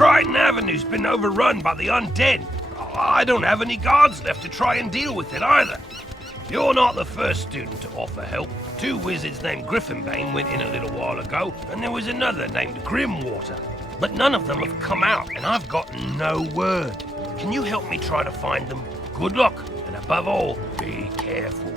Triton Avenue's been overrun by the undead. I don't have any guards left to try and deal with it either. You're not the first student to offer help. 2 wizards named Griffinbane went in a little while ago, and there was another named Grimwater. But none of them have come out, and I've got no word. Can you help me try to find them? Good luck, and above all, be careful.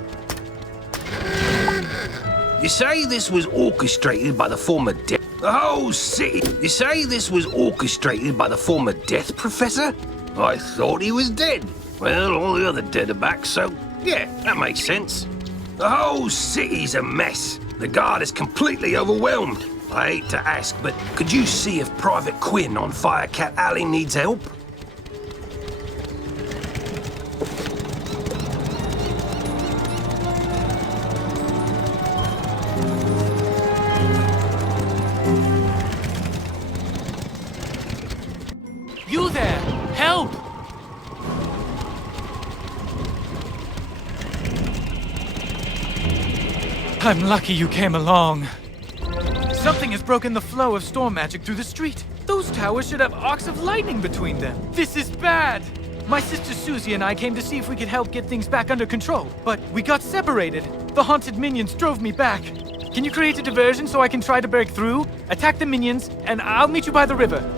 You say this was orchestrated by the former death... The whole city... You say this was orchestrated by the former death professor? I thought he was dead. Well, all the other dead are back, so... Yeah, that makes sense. The whole city's a mess. The guard is completely overwhelmed. I hate to ask, but could you see if Private Quinn on Firecat Alley needs help? You there! Help! I'm lucky you came along. Something has broken the flow of storm magic through the street. Those towers should have arcs of lightning between them. This is bad! My sister Susie and I came to see if we could help get things back under control, but we got separated. The haunted minions drove me back. Can you create a diversion so I can try to break through, attack the minions, and I'll meet you by the river?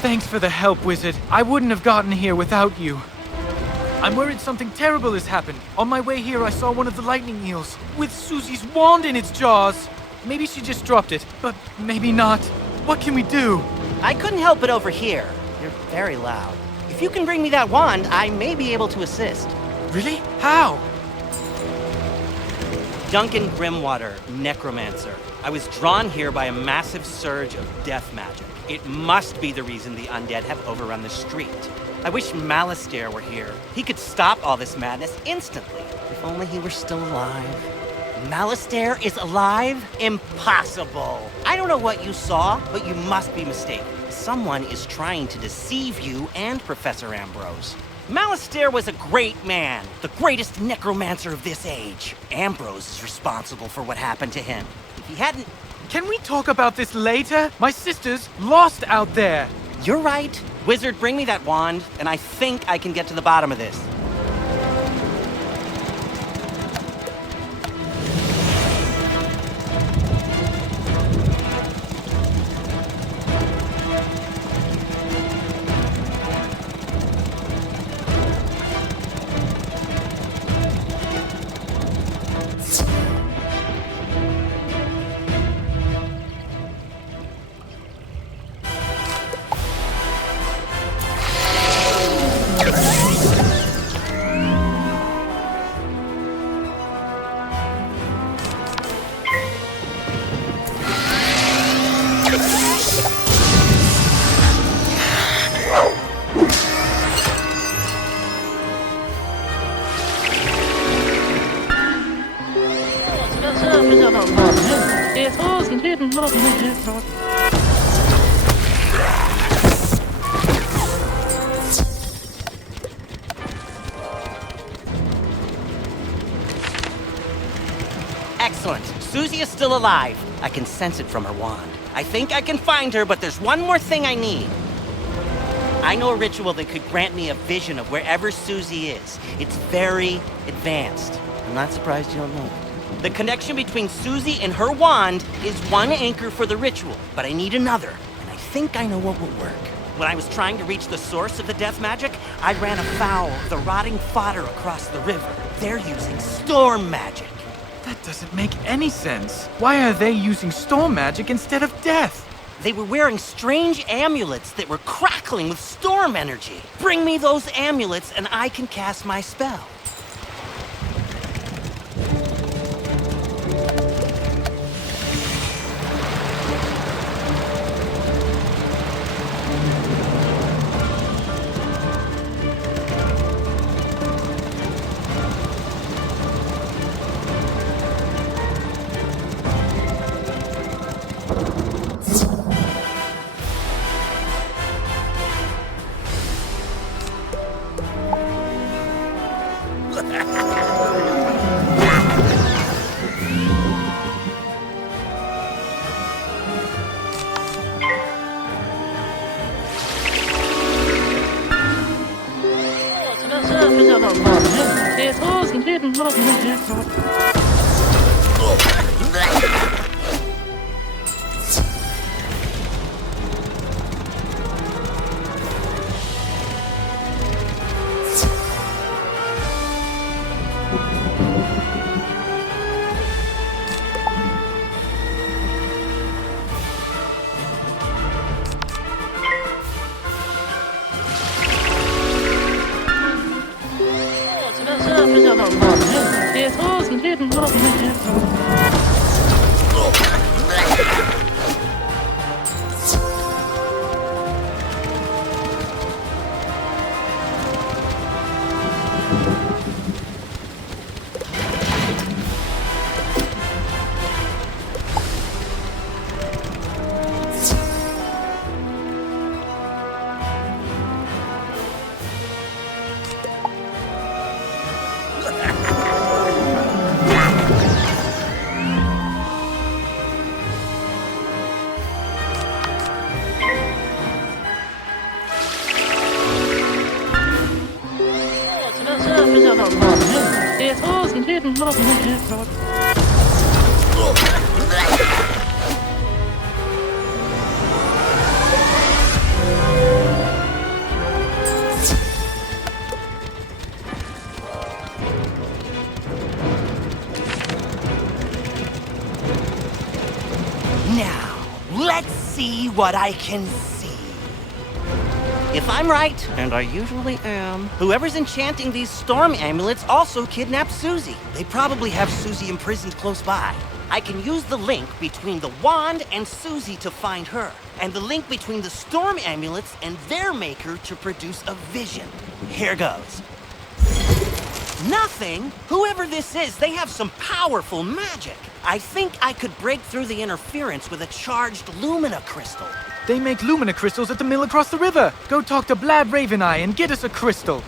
Thanks for the help, Wizard. I wouldn't have gotten here without you. I'm worried something terrible has happened. On my way here, I saw one of the lightning eels with Susie's wand in its jaws. Maybe she just dropped it, but maybe not. What can we do? I couldn't help it over here. You're very loud. If you can bring me that wand, I may be able to assist. Really? How? Duncan Grimwater, necromancer. I was drawn here by a massive surge of death magic. It must be the reason the undead have overrun the street. I wish Malistaire were here. He could stop all this madness instantly. If only he were still alive. Malistaire is alive? Impossible. I don't know what you saw, but you must be mistaken. Someone is trying to deceive you and Professor Ambrose. Malistaire was a great man, the greatest necromancer of this age. Ambrose is responsible for what happened to him. If he hadn't... Can we talk about this later? My sister's lost out there. You're right. Wizard, bring me that wand, and I think I can get to the bottom of this. Excellent. Susie is still alive. I can sense it from her wand. I think I can find her, but there's one more thing I need. I know a ritual that could grant me a vision of wherever Susie is. It's very advanced. I'm not surprised you don't know it. The connection between Susie and her wand is one anchor for the ritual, but I need another, and I think I know what will work. When I was trying to reach the source of the death magic, I ran afoul of the rotting fodder across the river. They're using storm magic. That doesn't make any sense. Why are they using storm magic instead of death? They were wearing strange amulets that were crackling with storm energy. Bring me those amulets and I can cast my spell. Now, let's see what I can see. If I'm right, and I usually am, whoever's enchanting these storm amulets also kidnapped Susie. They probably have Susie imprisoned close by. I can use the link between the wand and Susie to find her, and the link between the storm amulets and their maker to produce a vision. Here goes. Nothing? Whoever this is, they have some powerful magic. I think I could break through the interference with a charged Lumina crystal. They make Lumina crystals at the mill across the river. Go talk to Blad Raveneye and get us a crystal.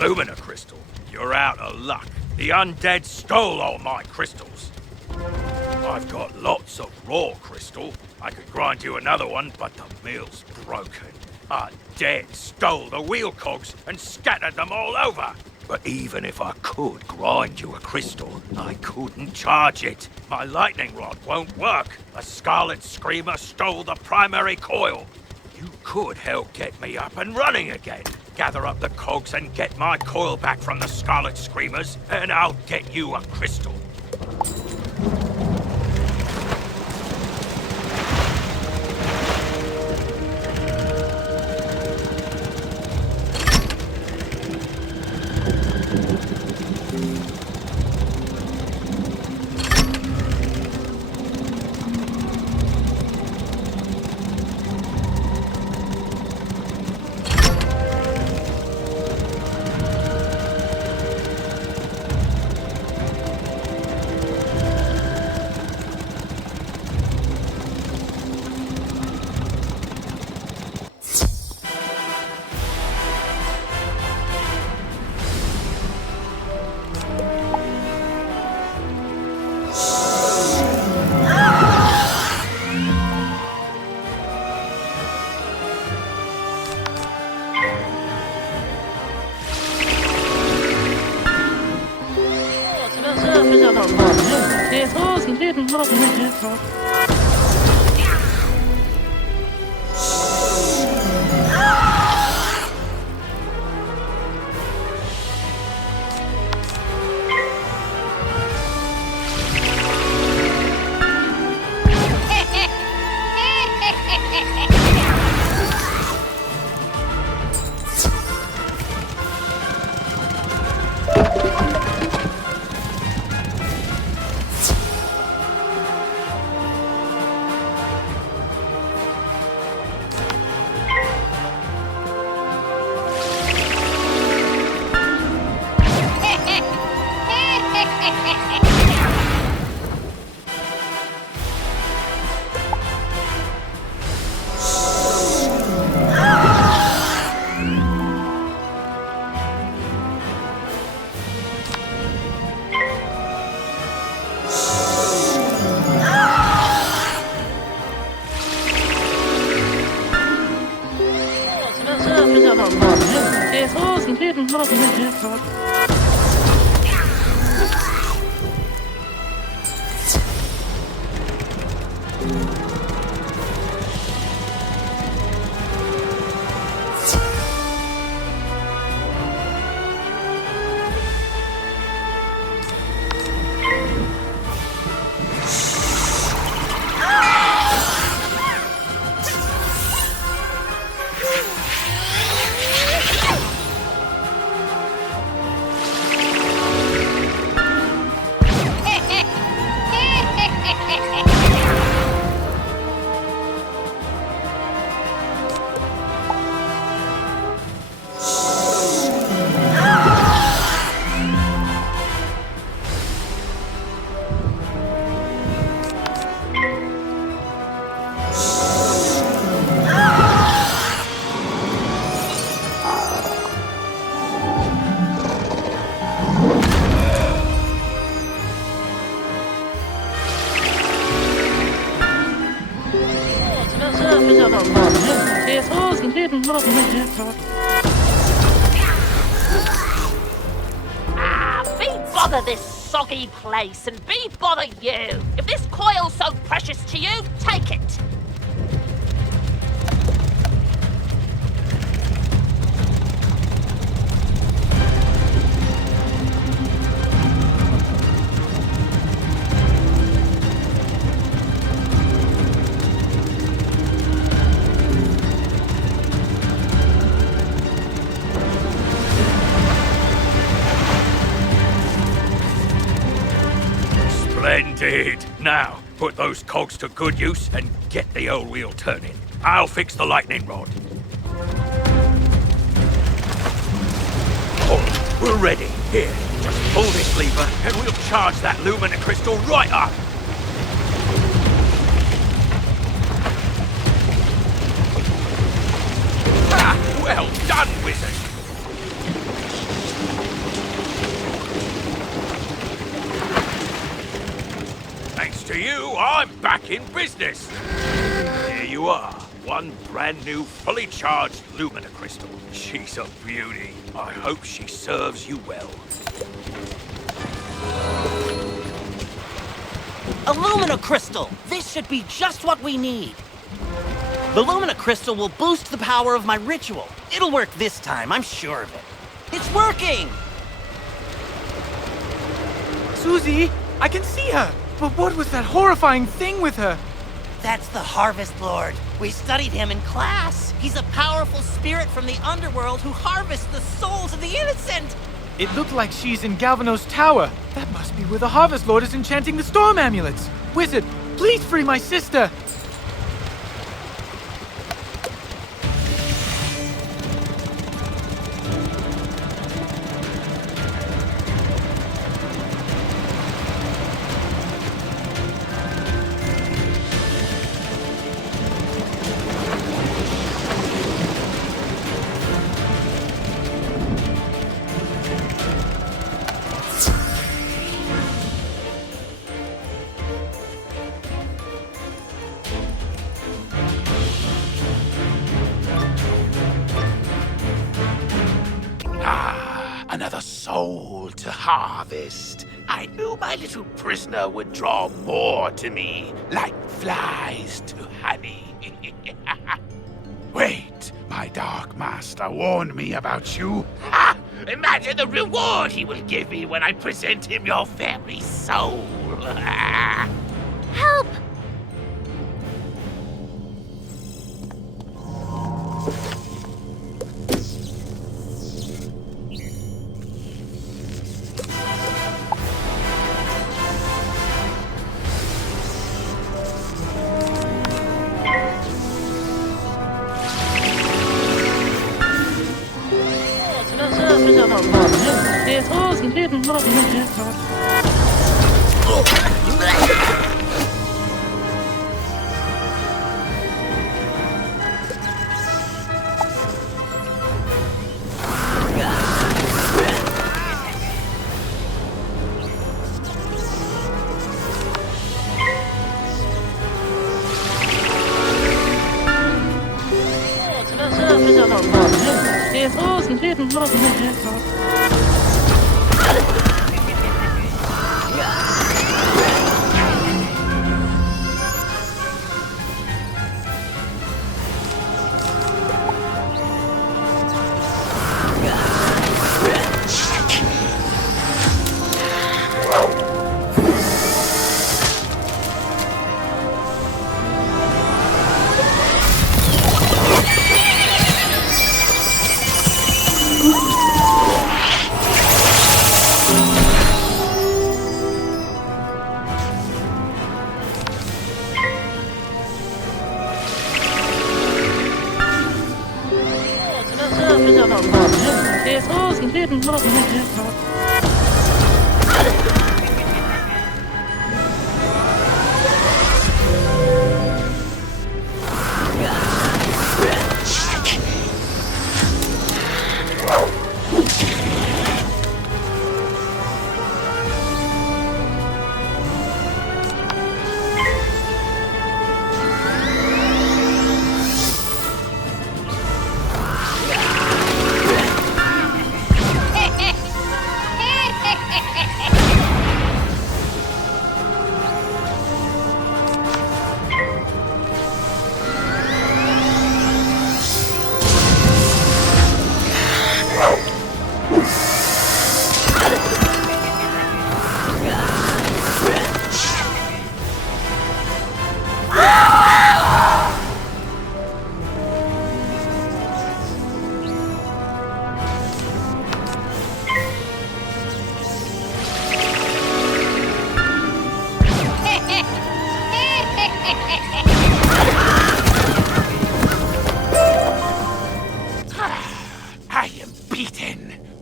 Lumina crystal. You're out of luck. The undead stole all my crystals. I've got lots of raw crystal. I could grind you another one, but the mill's broken. Undead stole the wheel cogs and scattered them all over. But even if I could grind you a crystal, I couldn't charge it. My lightning rod won't work. A Scarlet Screamer stole the primary coil. You could help get me up and running again. Gather up the cogs and get my coil back from the Scarlet Screamers, and I'll get you a crystal. Be bother this soggy place, and be bother you. If this coil's so precious to you, take it. Splendid! Now, put those cogs to good use and get the old wheel turning. I'll fix the lightning rod. Oh, we're ready. Here, just pull this lever and we'll charge that Lumina crystal right up. Ah, well done, Wizard! to you, I'm back in business. Here you are. One brand new, fully charged Lumina crystal. She's a beauty. I hope she serves you well. A Lumina crystal! This should be just what we need. The Lumina crystal will boost the power of my ritual. It'll work this time, I'm sure of it. It's working! Susie, I can see her! But what was that horrifying thing with her? That's the Harvest Lord. We studied him in class. He's a powerful spirit from the underworld who harvests the souls of the innocent. It looked like she's in Galvanos Tower. That must be where the Harvest Lord is enchanting the storm amulets. Wizard, please free my sister! Another soul to harvest. I knew my little prisoner would draw more to me, like flies to honey. Wait, my dark master warned me about you. Ha! Imagine the reward he will give me when I present him your very soul. Help!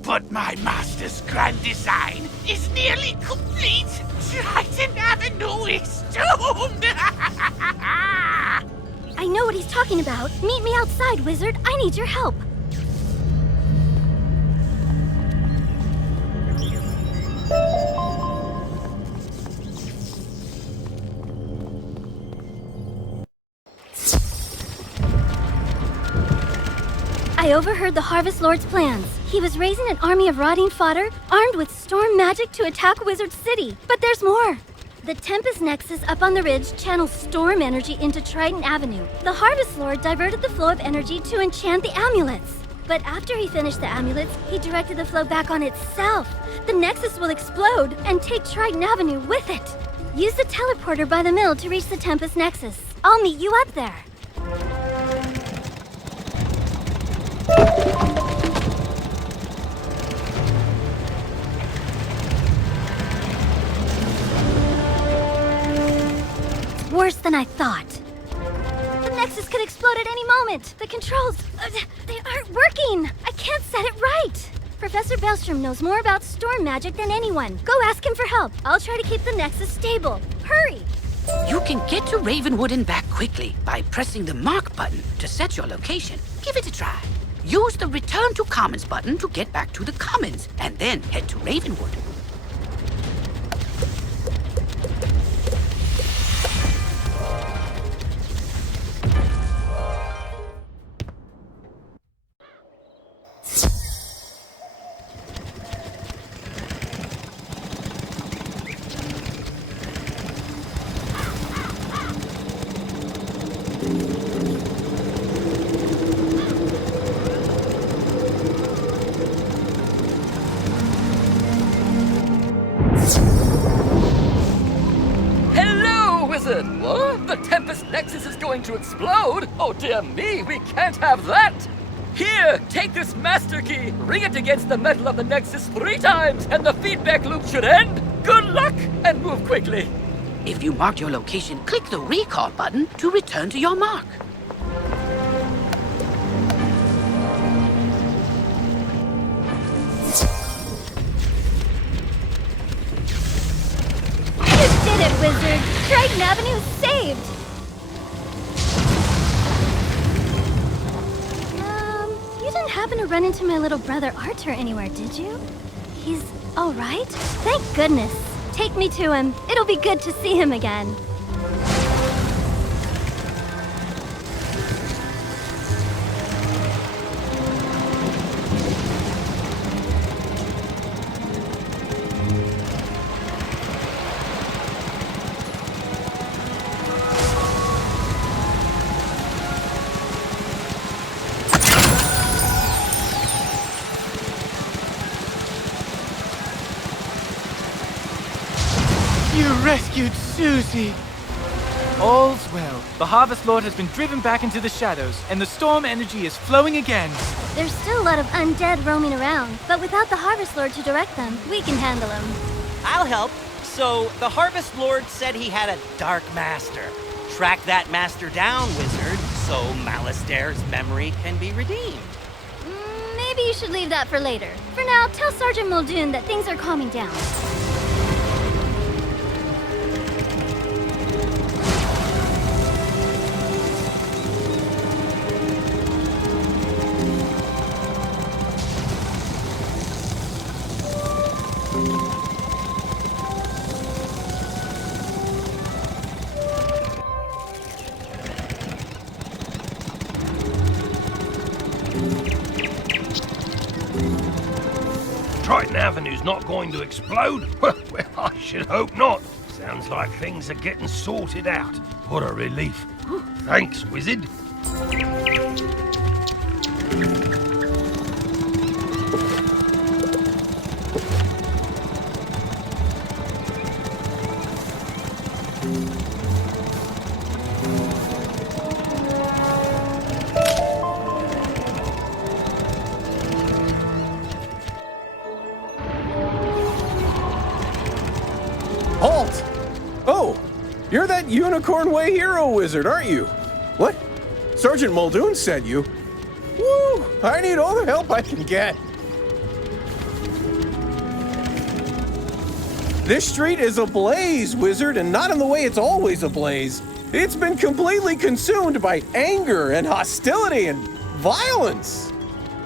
But my master's grand design is nearly complete. Triton Avenue is doomed. I know what he's talking about. Meet me outside, Wizard. I need your help. I overheard the Harvest Lord's plans. He was raising an army of rotting fodder, armed with storm magic to attack Wizard City. But there's more. The Tempest Nexus up on the ridge channels storm energy into Triton Avenue. The Harvest Lord diverted the flow of energy to enchant the amulets. But after he finished the amulets, he directed the flow back on itself. The Nexus will explode and take Triton Avenue with it. Use the teleporter by the mill to reach the Tempest Nexus. I'll meet you up there. It's worse than I thought. The Nexus could explode at any moment. The controls, they aren't working. I can't set it right. Professor Bellstrom knows more about storm magic than anyone. Go ask him for help. I'll try to keep the Nexus stable. Hurry! You can get to Ravenwood and back quickly by pressing the mark button to set your location. Give it a try. Use the Return to Commons button to get back to the Commons, and then head to Ravenwood. What? The Tempest Nexus is going to explode? Oh dear me, we can't have that! Here, take this master key, ring it against the metal of the Nexus 3 times, and the feedback loop should end! Good luck, and move quickly! If you marked your location, click the recall button to return to your mark. You did it, Wizard! Triton Avenue is saved! You didn't happen to run into my little brother Arthur anywhere, did you? He's all right? Thank goodness. Take me to him. It'll be good to see him again. You rescued Susie! All's well. The Harvest Lord has been driven back into the shadows, and the storm energy is flowing again. There's still a lot of undead roaming around, but without the Harvest Lord to direct them, we can handle them. I'll help. So, the Harvest Lord said he had a Dark Master. Track that master down, Wizard, so Malastaire's memory can be redeemed. Maybe you should leave that for later. For now, tell Sergeant Muldoon that things are calming down. Triton Avenue's not going to explode? Well, I should hope not. Sounds like things are getting sorted out. What a relief. Thanks, Wizard. Halt! Oh, you're that Unicorn Way hero wizard, aren't you? What? Sergeant Muldoon sent you? Woo! I need all the help I can get. This street is ablaze, wizard, and not in the way it's always ablaze. It's been completely consumed by anger and hostility and violence.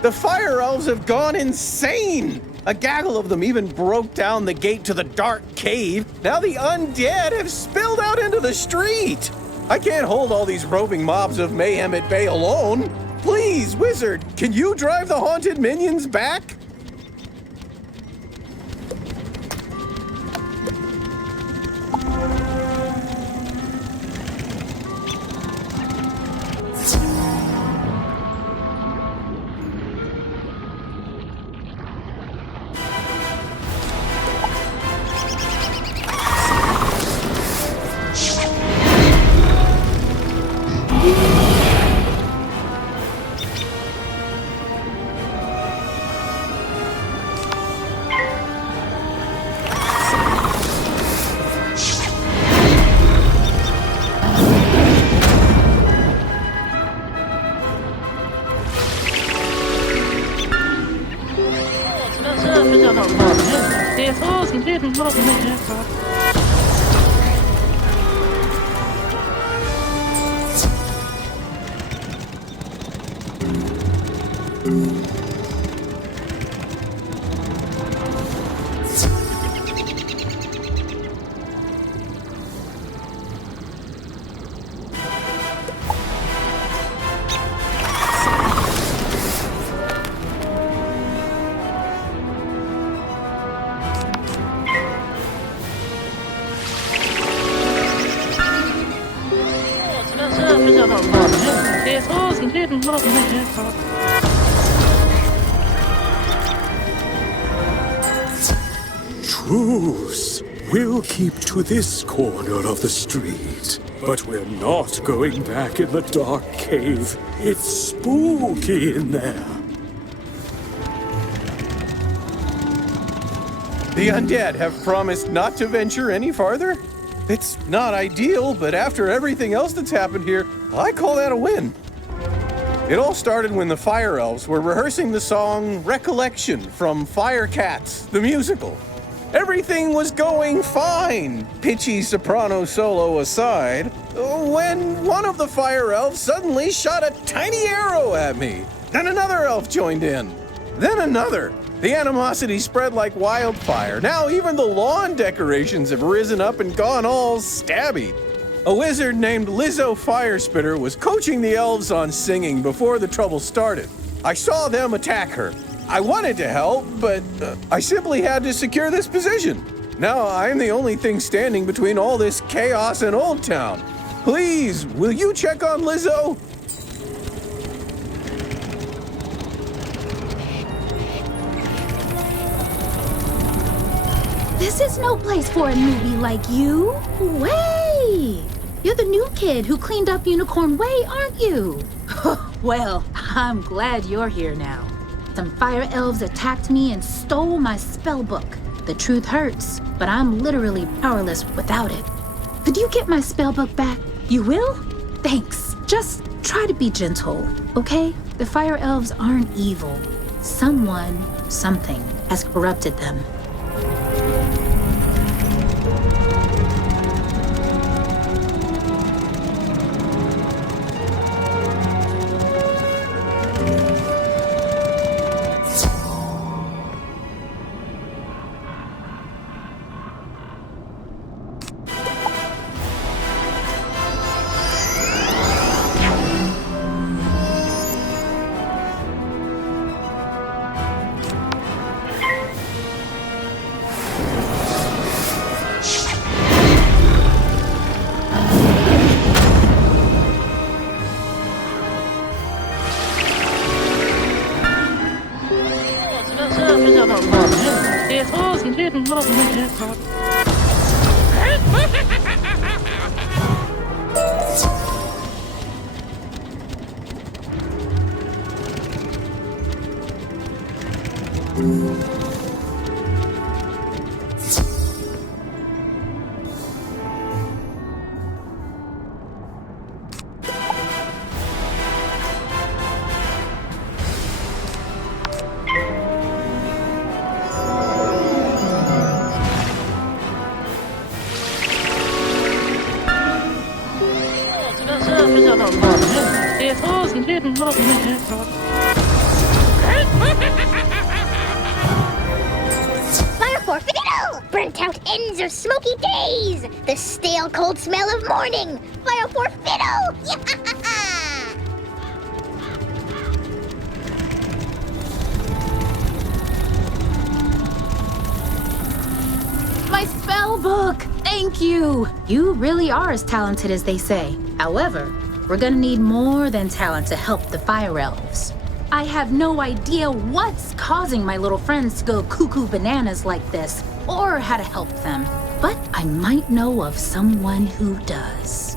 The fire elves have gone insane. A gaggle of them even broke down the gate to the dark cave. Now the undead have spilled out into the street. I can't hold all these roving mobs of mayhem at bay alone. Please, Wizard, can you drive the haunted minions back? Truce. We'll keep to this corner of the street. But we're not going back in the dark cave. It's spooky in there. The undead have promised not to venture any farther? It's not ideal, but after everything else that's happened here, I call that a win. It all started when the Fire Elves were rehearsing the song Recollection from Firecat, the musical. Everything was going fine, pitchy soprano solo aside, when one of the Fire Elves suddenly shot a tiny arrow at me. Then another elf joined in. Then another. The animosity spread like wildfire. Now even the lawn decorations have risen up and gone all stabby. A wizard named Lizzo Firespitter was coaching the elves on singing before the trouble started. I saw them attack her. I wanted to help, but I simply had to secure this position. Now I'm the only thing standing between all this chaos and Old Town. Please, will you check on Lizzo? This is no place for a newbie like you. Wait! You're the new kid who cleaned up Unicorn Way, aren't you? Well, I'm glad you're here now. Some fire elves attacked me and stole my spell book. The truth hurts, but I'm literally powerless without it. Could you get my spell book back? You will? Thanks. Just try to be gentle, okay? The fire elves aren't evil. Someone, something, has corrupted them. Fire for fiddle! Burnt out ends of smoky days! The stale cold smell of morning! Fire for fiddle! book! Thank you! You really are as talented as they say. However, we're gonna need more than talent to help the fire elves. I have no idea what's causing my little friends to go cuckoo bananas like this, or how to help them. But I might know of someone who does.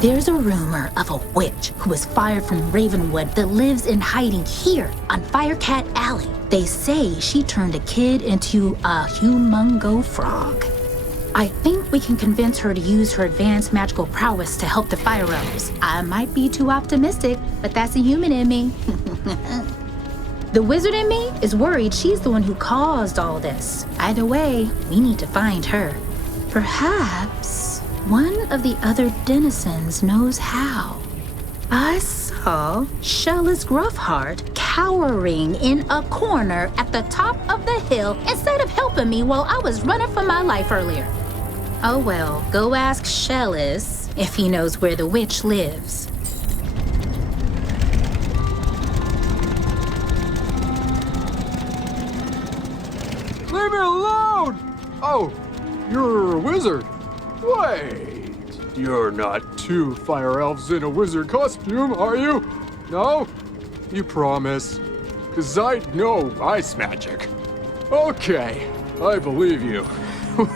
There's a rumor of a witch who was fired from Ravenwood that lives in hiding here on Firecat Alley. They say she turned a kid into a humongo frog. I think we can convince her to use her advanced magical prowess to help the fire elves. I might be too optimistic, but that's a human in me. The wizard in me is worried she's the one who caused all this. Either way, we need to find her. Perhaps one of the other denizens knows how. I saw Shella's Gruffheart cowering in a corner at the top of the hill instead of helping me while I was running for my life earlier. Oh well, go ask Shellis if he knows where the witch lives. Leave me alone! Oh, you're a wizard. Wait, you're not two fire elves in a wizard costume, are you? No? You promise? 'Cause I know ice magic. Okay, I believe you.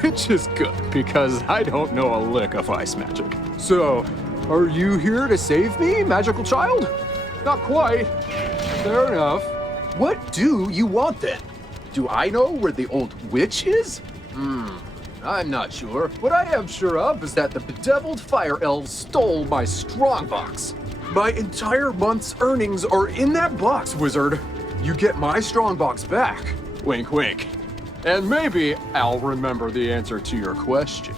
Which is good, because I don't know a lick of ice magic. So, are you here to save me, magical child? Not quite. Fair enough. What do you want then? Do I know where the old witch is? I'm not sure. What I am sure of is that the bedeviled fire elves stole my strongbox. My entire month's earnings are in that box, wizard. You get my strongbox back. Wink, wink. And maybe I'll remember the answer to your question.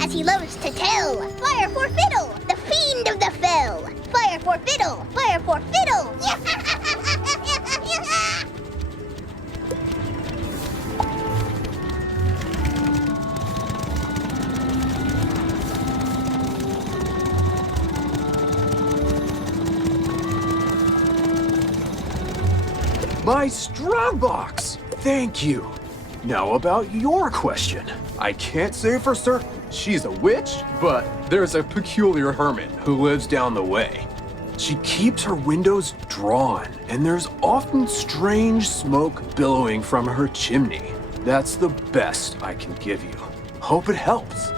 As he loves to tell, fire for fiddle, the fiend of the fell. Fire for fiddle, fire for fiddle. My strong box! Thank you. Now about your question. I can't say for certain she's a witch, but there's a peculiar hermit who lives down the way. She keeps her windows drawn, and there's often strange smoke billowing from her chimney. That's the best I can give you. Hope it helps.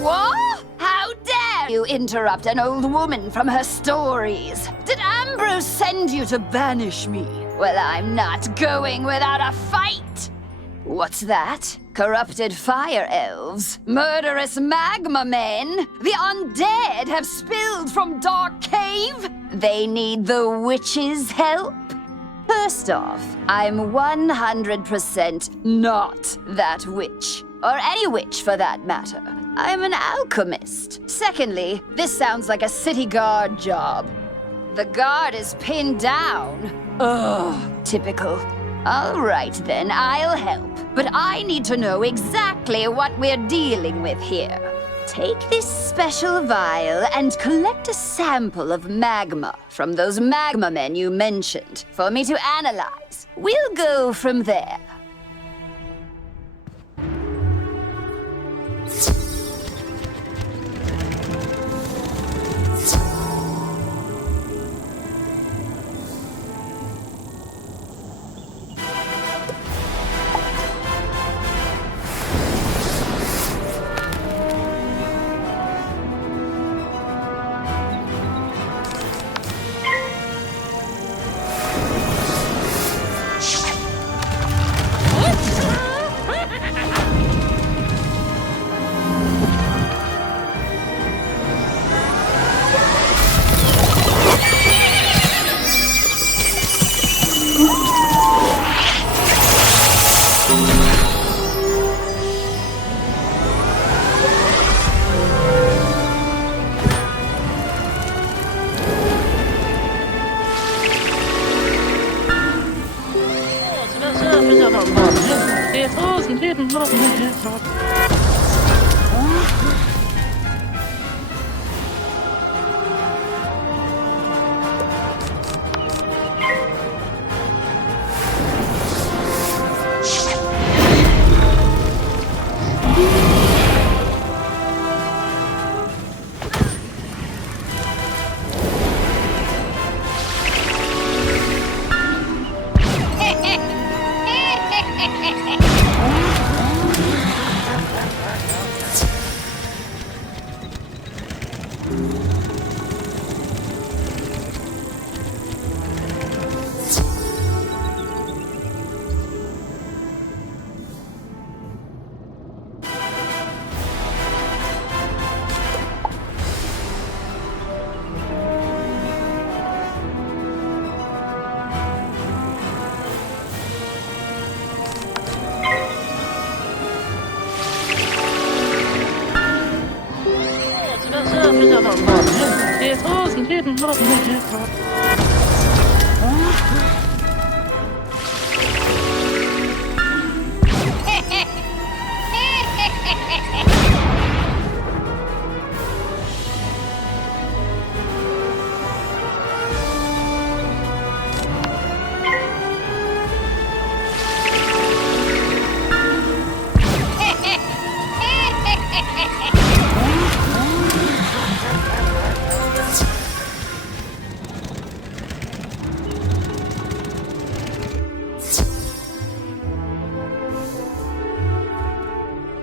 What? How dare you interrupt an old woman from her stories? Did Ambrose send you to banish me? Well, I'm not going without a fight. What's that? Corrupted fire elves? Murderous magma men? The undead have spilled from Dark Cave? They need the witch's help? First off, I'm 100% not that witch. Or any witch, for that matter. I'm an alchemist. Secondly, this sounds like a city guard job. The guard is pinned down. Ugh, typical. All right then, I'll help. But I need to know exactly what we're dealing with here. Take this special vial and collect a sample of magma from those magma men you mentioned for me to analyze. We'll go from there.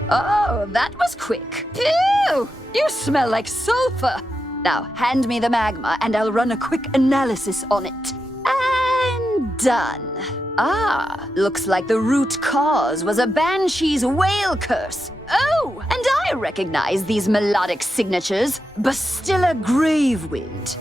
Oh, that was quick. Ew! You smell like sulfur. Now, hand me the magma and I'll run a quick analysis on it. And done. Ah, looks like the root cause was a banshee's whale curse. Oh, and I recognize these melodic signatures. Bastilla Gravewind.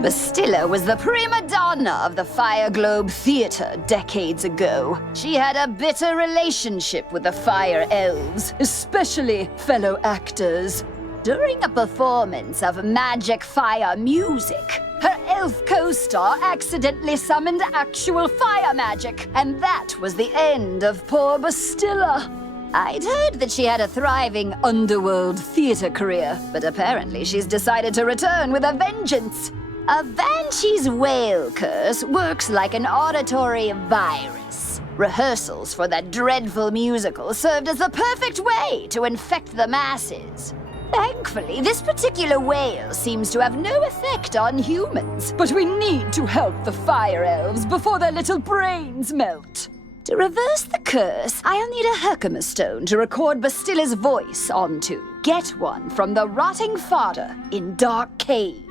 Bastilla was the prima donna of the Fire Globe Theater decades ago. She had a bitter relationship with the Fire Elves, especially fellow actors. During a performance of magic fire music, her elf co-star accidentally summoned actual fire magic, and that was the end of poor Bastilla. I'd heard that she had a thriving underworld theater career, but apparently she's decided to return with a vengeance. A banshee's whale curse works like an auditory virus. Rehearsals for that dreadful musical served as the perfect way to infect the masses. Thankfully, this particular whale seems to have no effect on humans, but we need to help the fire elves before their little brains melt. To reverse the curse, I'll need a Herkimer stone to record Bastilla's voice onto. Get one from the rotting fodder in Dark Cave.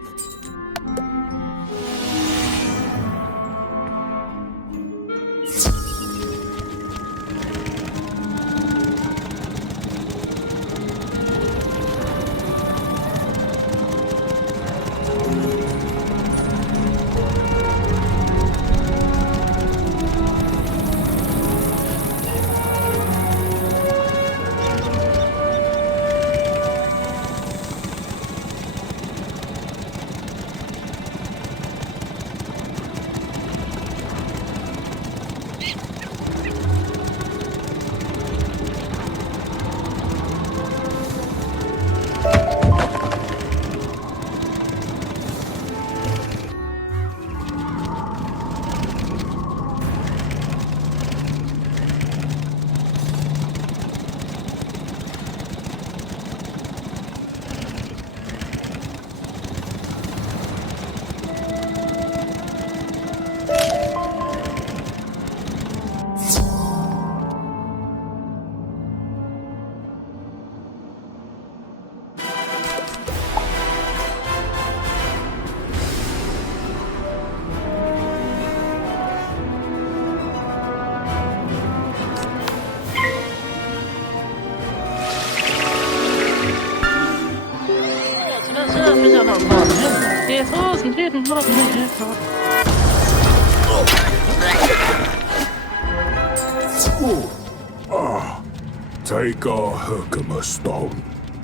Take our Herkimer stone.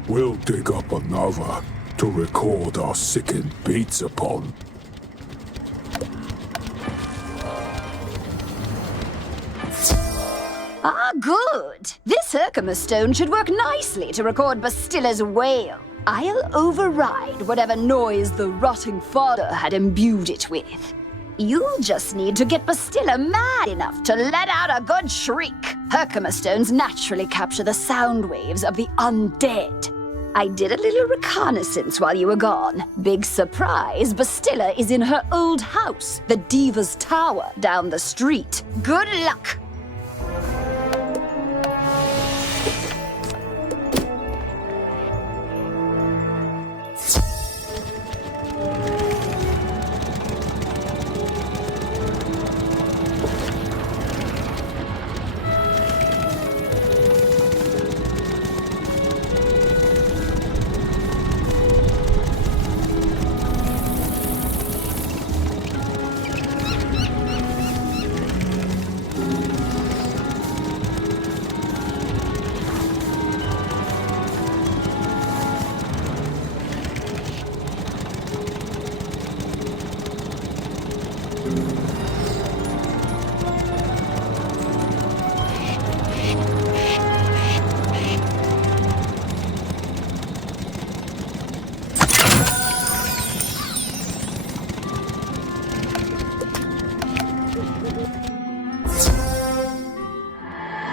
We'll dig up another to record our sickened beats upon. Ah, good. This Herkimer stone should work nicely to record Bastilla's wail. I'll override whatever noise the rotting fodder had imbued it with. You'll just need to get Bastilla mad enough to let out a good shriek. Herkimer stones naturally capture the sound waves of the undead. I did a little reconnaissance while you were gone. Big surprise, Bastilla is in her old house, the Diva's Tower, down the street. Good luck!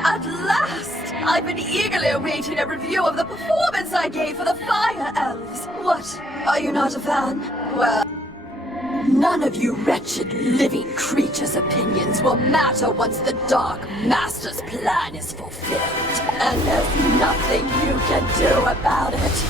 At last! I've been eagerly awaiting a review of the performance I gave for the Fire Elves. What? Are you not a fan? Well, none of you wretched living creatures' opinions will matter once the Dark Master's plan is fulfilled. And there's nothing you can do about it.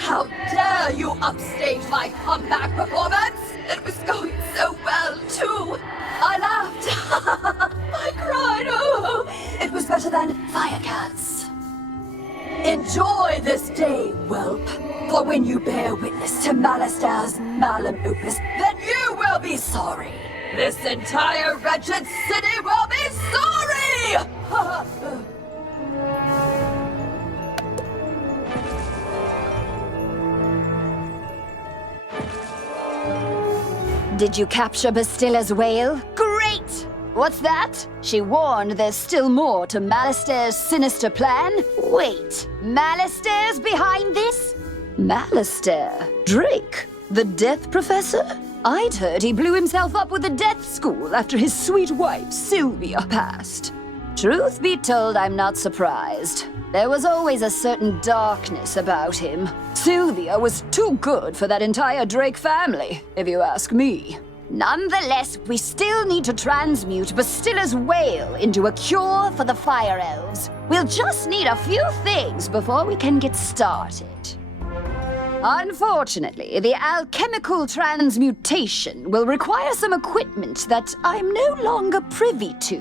How dare you upstage my comeback performance? It was going so well, too. I laughed. I cried. Oh, it was better than Firecat's. Enjoy this day, whelp. For when you bear witness to Malister's malum opus, then you will be sorry. This entire wretched city will be sorry! Did you capture Bastilla's whale? Great! What's that? She warned there's still more to Malister's sinister plan? Wait, Malister's behind this? Malister? Drake? The Death Professor? I'd heard he blew himself up with the Death School after his sweet wife, Sylvia, passed. Truth be told, I'm not surprised. There was always a certain darkness about him. Sylvia was too good for that entire Drake family, if you ask me. Nonetheless, we still need to transmute Bastilla's whale into a cure for the Fire Elves. We'll just need a few things before we can get started. Unfortunately, the alchemical transmutation will require some equipment that I'm no longer privy to.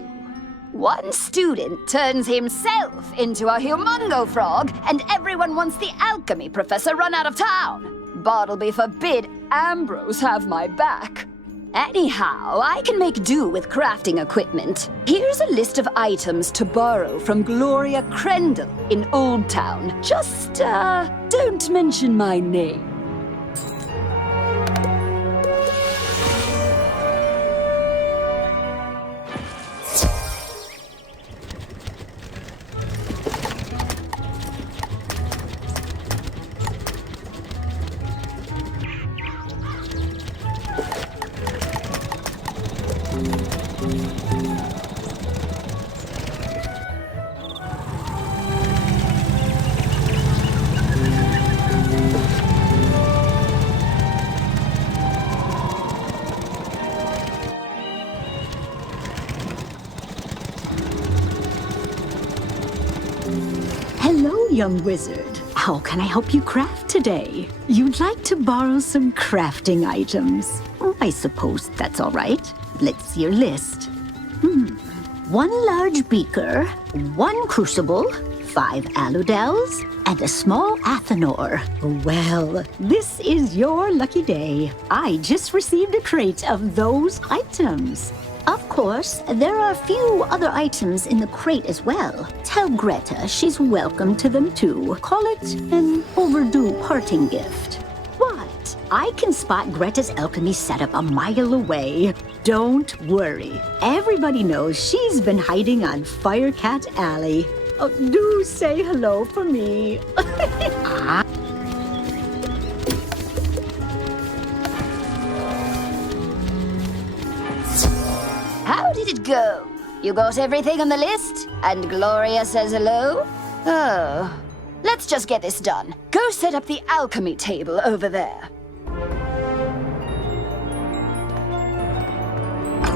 One student turns himself into a humongo frog, and everyone wants the alchemy professor run out of town. Bartleby forbid Ambrose have my back. Anyhow, I can make do with crafting equipment. Here's a list of items to borrow from Gloria Crendel in Old Town. Just, don't mention my name. Young wizard, how can I help you craft today? You'd like to borrow some crafting items. I suppose that's all right. Let's see your list. 1 large beaker, 1 crucible, 5 Aludels, and a small Athenor. Well, this is your lucky day. I just received a crate of those items. Of course, there are a few other items in the crate as well. Tell Greta she's welcome to them too. Call it an overdue parting gift. What? I can spot Greta's alchemy setup a mile away. Don't worry. Everybody knows she's been hiding on Firecat Alley. Oh, do say hello for me. How did it go? You got everything on the list? And Gloria says hello? Oh. Let's just get this done. Go set up the alchemy table over there.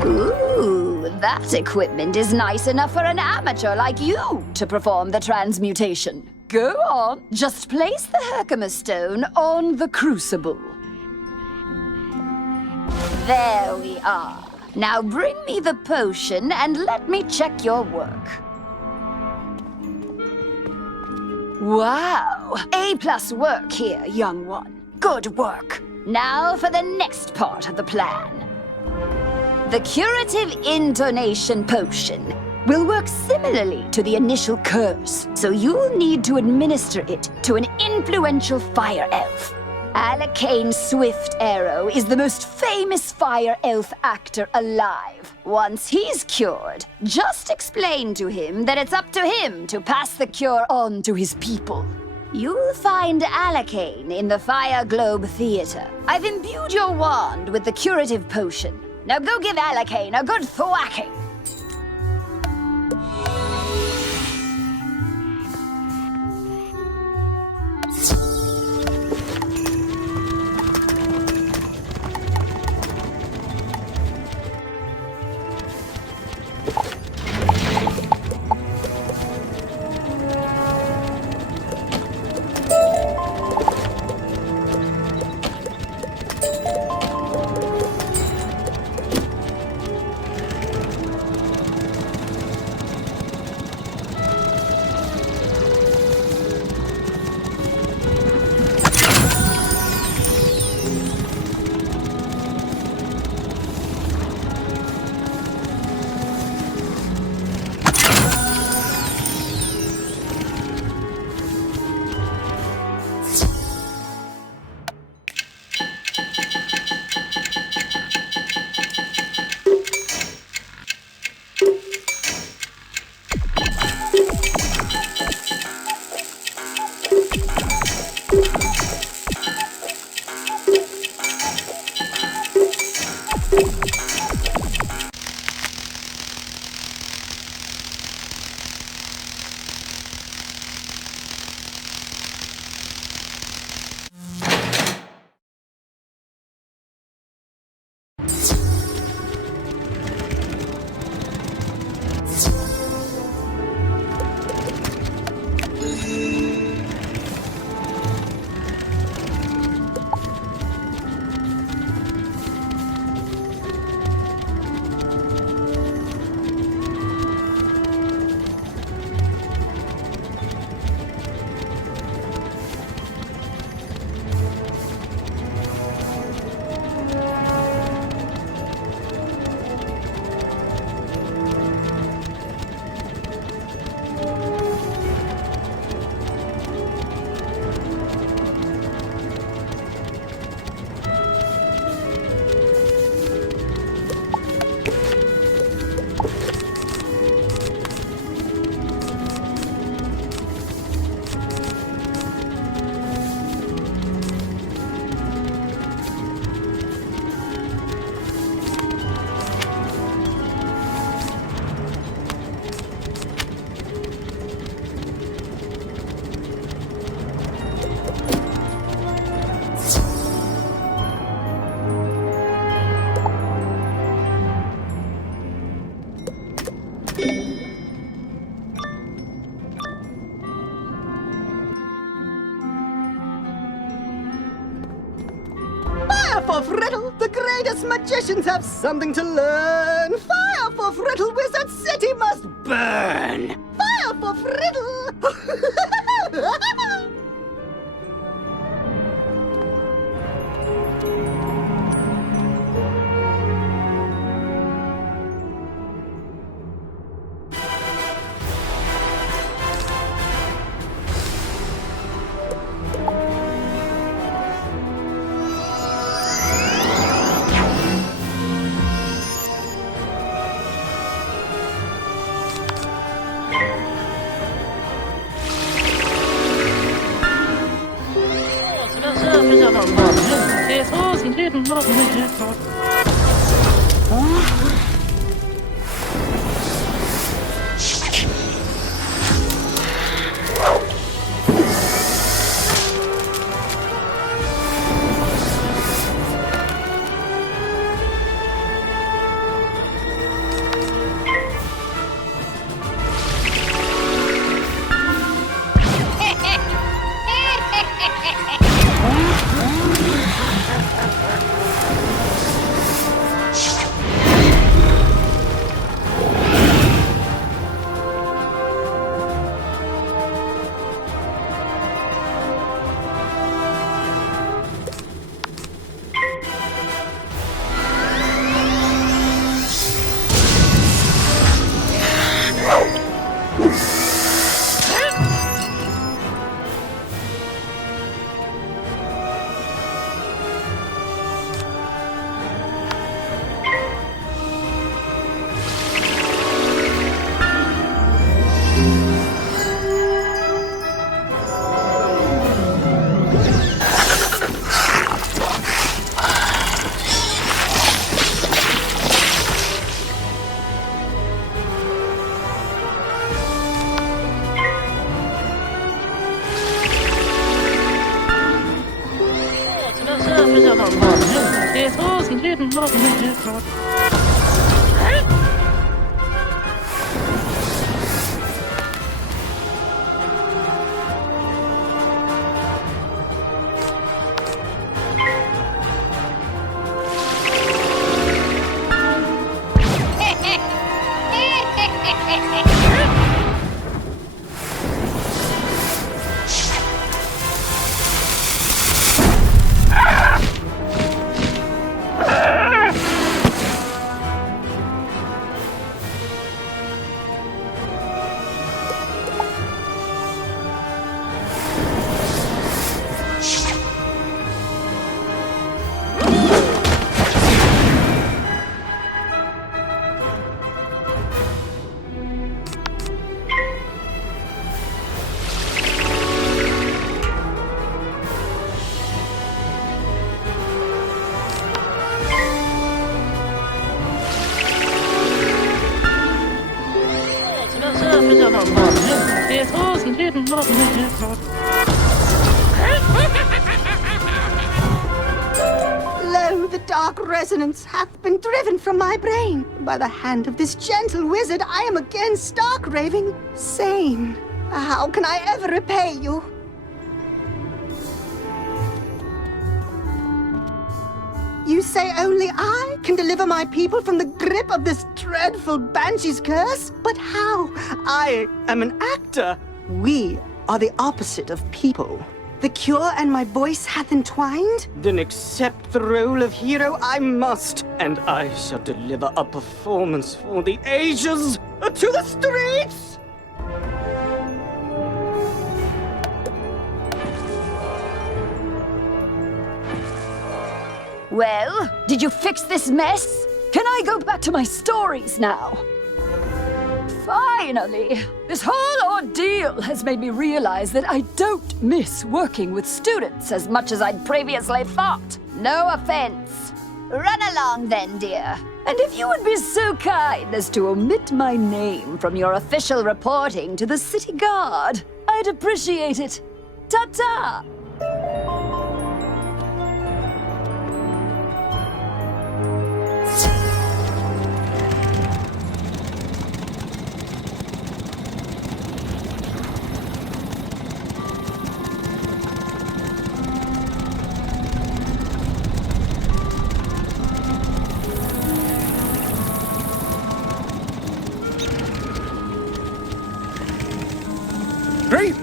Ooh, that equipment is nice enough for an amateur like you to perform the transmutation. Go on, just place the Herkimer stone on the crucible. There we are. Now bring me the potion and let me check your work. Wow! A+ work here, young one. Good work. Now for the next part of the plan. The curative intonation potion will work similarly to the initial curse, so you'll need to administer it to an influential fire elf. Alakane Swift Arrow is the most famous fire elf actor alive. Once he's cured, just explain to him that it's up to him to pass the cure on to his people. You'll find Alakane in the Fire Globe Theater. I've imbued your wand with the curative potion. Now go give Alakane a good thwacking. for Friddle! The greatest magicians have something to learn! Fire for Friddle! Wizard City must burn! Fire for Friddle! Lo, the dark resonance hath been driven from my brain. By the hand of this gentle wizard, I am again stark raving sane. How can I ever repay you? You say only I can deliver my people from the grip of this dreadful banshee's curse? But how? I am an actor. We are the opposite of people. The cure and my voice hath entwined? Then accept the role of hero I must, and I shall deliver a performance for the ages. To the streets! Well, did you fix this mess? Can I go back to my stories now? Finally! This whole ordeal has made me realize that I don't miss working with students as much as I'd previously thought. No offense. Run along then, dear. And if you would be so kind as to omit my name from your official reporting to the city guard, I'd appreciate it. Ta-ta!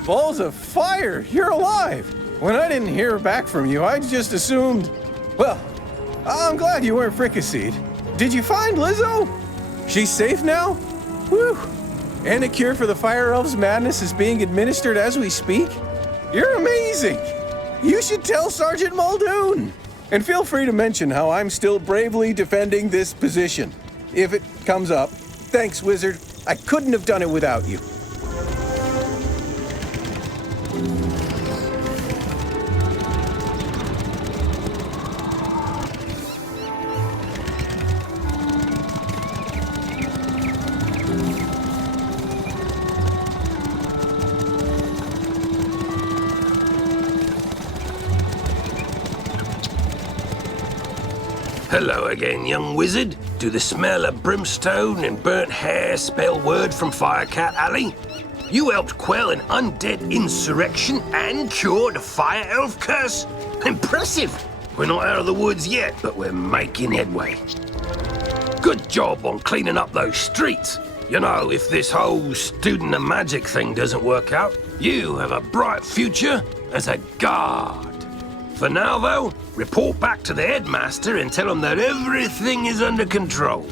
Balls of fire! You're alive! When I didn't hear back from you, I just assumed... Well, I'm glad you weren't fricasseed. Did you find Lizzo? She's safe now? Whew! And a cure for the Fire Elves' madness is being administered as we speak? You're amazing! You should tell Sergeant Muldoon! And feel free to mention how I'm still bravely defending this position. If it comes up. Thanks, Wizard. I couldn't have done it without you. Hello again, young wizard. Do the smell of brimstone and burnt hair spell word from Firecat Alley? You helped quell an undead insurrection and cure the fire elf curse? Impressive! We're not out of the woods yet, but we're making headway. Good job on cleaning up those streets. You know, if this whole student of magic thing doesn't work out, you have a bright future as a guard. For now, though, report back to the headmaster and tell him that everything is under control.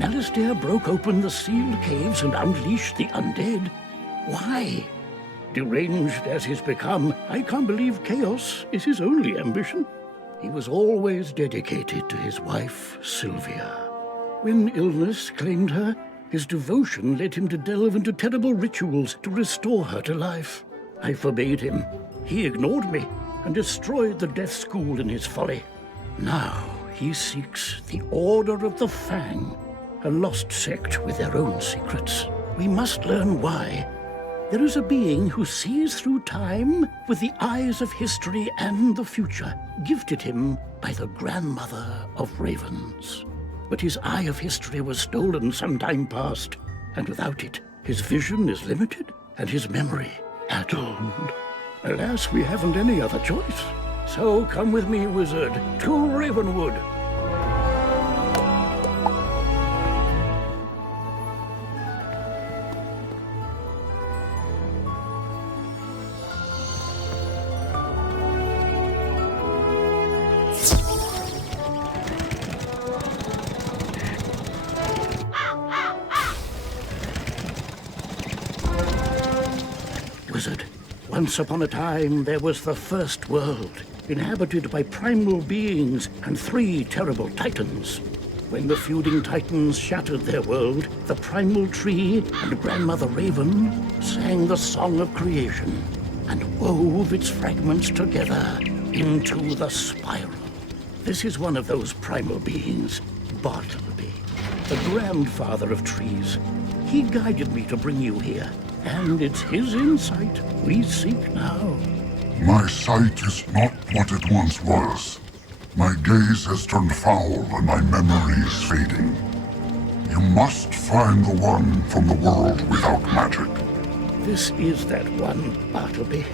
Alistair broke open the sealed caves and unleashed the undead. Why? Deranged as he's become, I can't believe chaos is his only ambition. He was always dedicated to his wife, Sylvia. When illness claimed her, his devotion led him to delve into terrible rituals to restore her to life. I forbade him. He ignored me and destroyed the death school in his folly. Now he seeks the Order of the Fang, a lost sect with their own secrets. We must learn why. There is a being who sees through time with the eyes of history and the future, gifted him by the grandmother of ravens. But his eye of history was stolen some time past, and without it, his vision is limited and his memory addled. Alas, we haven't any other choice. So come with me, wizard, to Ravenwood. Wizard, once upon a time there was the first world, inhabited by primal beings and 3 terrible titans. When the feuding titans shattered their world, the primal tree and Grandmother Raven sang the song of creation and wove its fragments together into the spiral. This is one of those primal beings, Bartleby, the grandfather of trees. He guided me to bring you here, and it's his insight we seek now. My sight is not what it once was. My gaze has turned foul and my memory is fading. You must find the one from the world without magic. This is that one, Bartleby.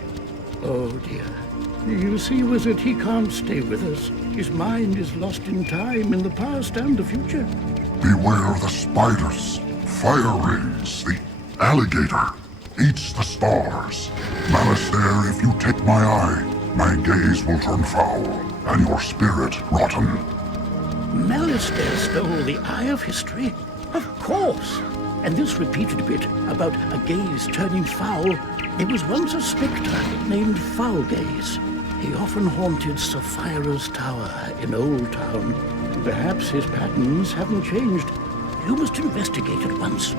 Oh dear. You see, Wizard, he can't stay with us. His mind is lost in time, in the past and the future. Beware the spiders, fire rays, the alligator eats the stars. Malistaire, if you take my eye, my gaze will turn foul, and your spirit rotten. Malistaire stole the eye of history? Of course! And this repeated bit about a gaze turning foul, there was once a spectre named Foulgaze. He often haunted Sapphira's tower in Old Town. Perhaps his patterns haven't changed. You must investigate at once.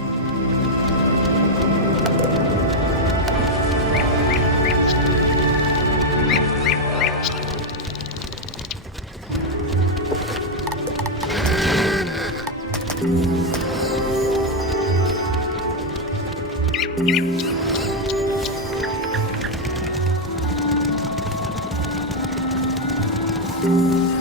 On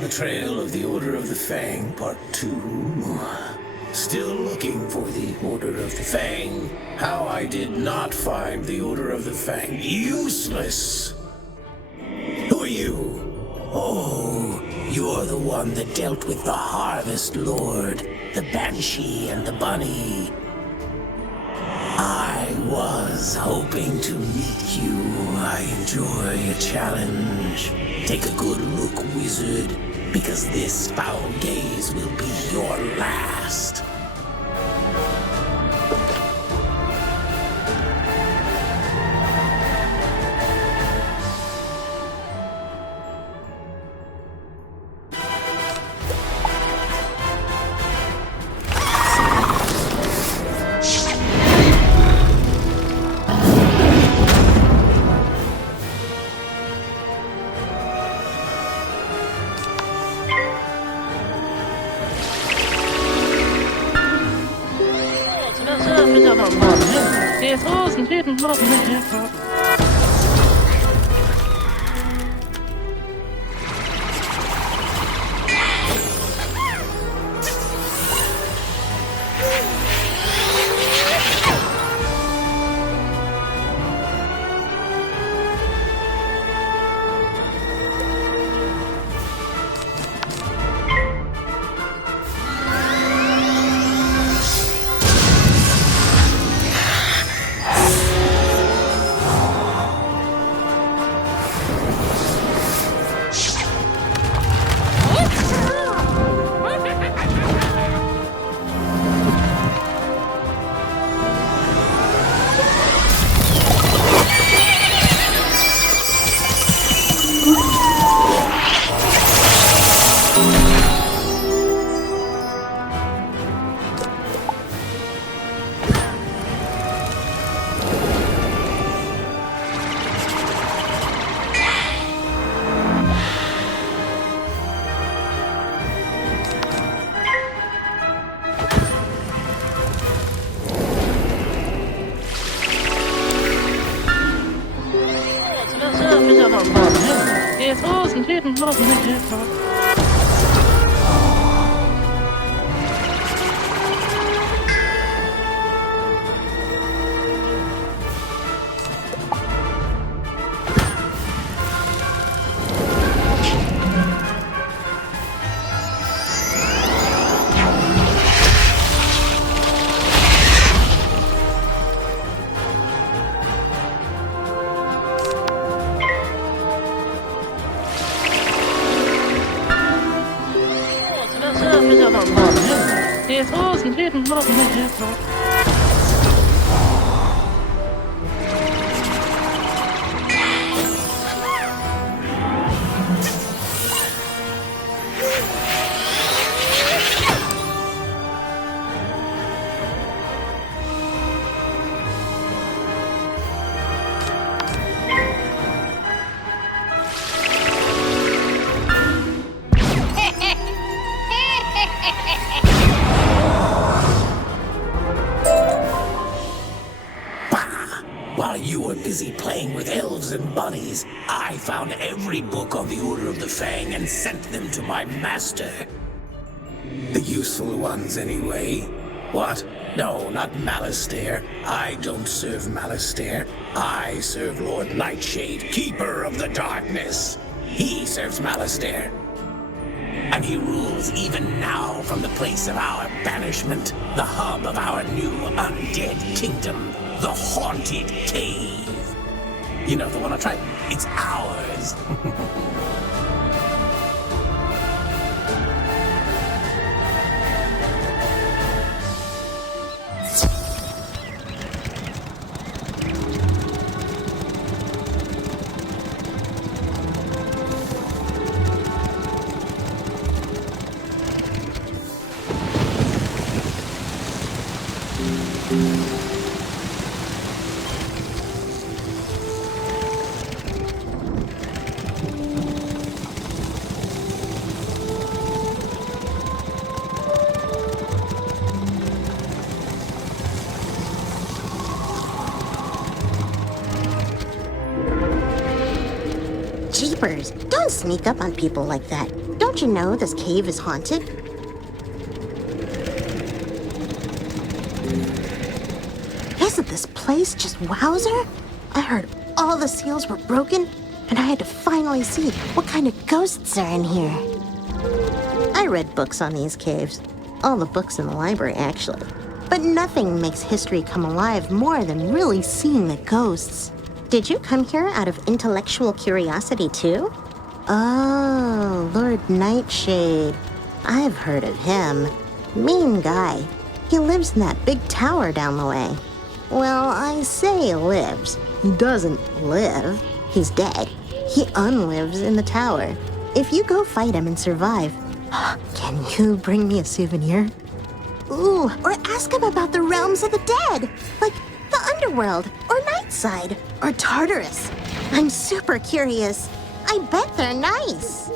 the trail of the Order of the Fang, Part 2. Still looking for the Order of the Fang. How I did not find the Order of the Fang useless. Who are you? Oh, you're the one that dealt with the Harvest Lord, the Banshee, and the Bunny. I was hoping to meet you. I enjoy a challenge. Take a good look, wizard, because this foul gaze will be your last. While you were busy playing with elves and bunnies, I found every book on the Order of the Fang and sent them to my master. The useful ones, anyway. What? No, not Malastare. I don't serve Malastare. I serve Lord Nightshade, Keeper of the Darkness. He serves Malastare. And he rules even now from the place of our banishment, the hub of our new undead kingdom, the Haunted Cave. You know the one on Triton? It's ours. Don't sneak up on people like that. Don't you know this cave is haunted? Isn't this place just wowzer? I heard all the seals were broken, and I had to finally see what kind of ghosts are in here. I read books on these caves. All the books in the library, actually. But nothing makes history come alive more than really seeing the ghosts. Did you come here out of intellectual curiosity, too? Oh, Lord Nightshade. I've heard of him. Mean guy. He lives in that big tower down the way. Well, I say lives. He doesn't live. He's dead. He unlives in the tower. If you go fight him and survive, can you bring me a souvenir? Ooh, or ask him about the realms of the dead, like the underworld, or Nightside, or Tartarus. I'm super curious. I bet they're nice.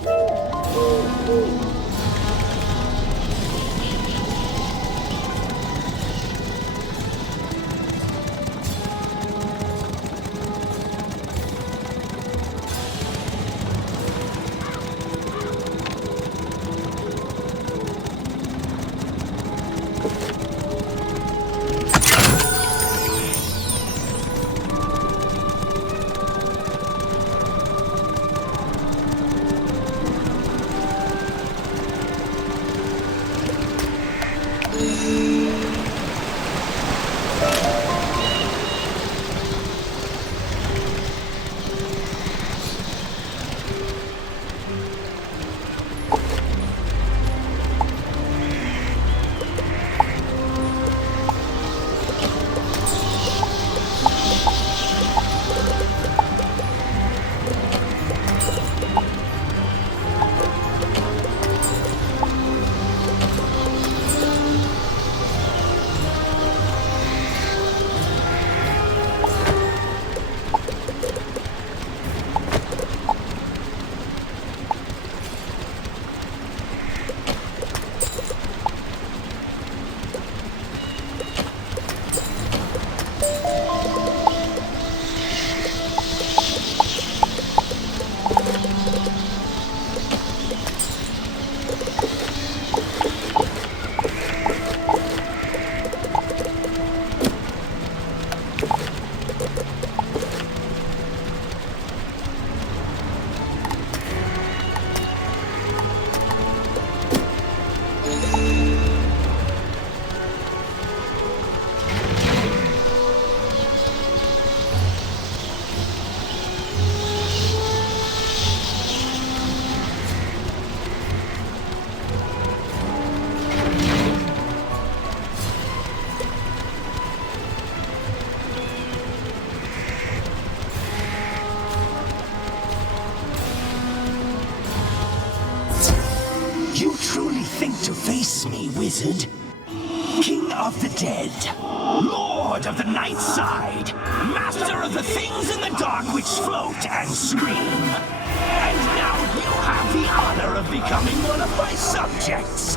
You truly think to face me, wizard? King of the dead, Lord of the night side, Master of the things in the dark which float and scream. And now you have the honor of becoming one of my subjects.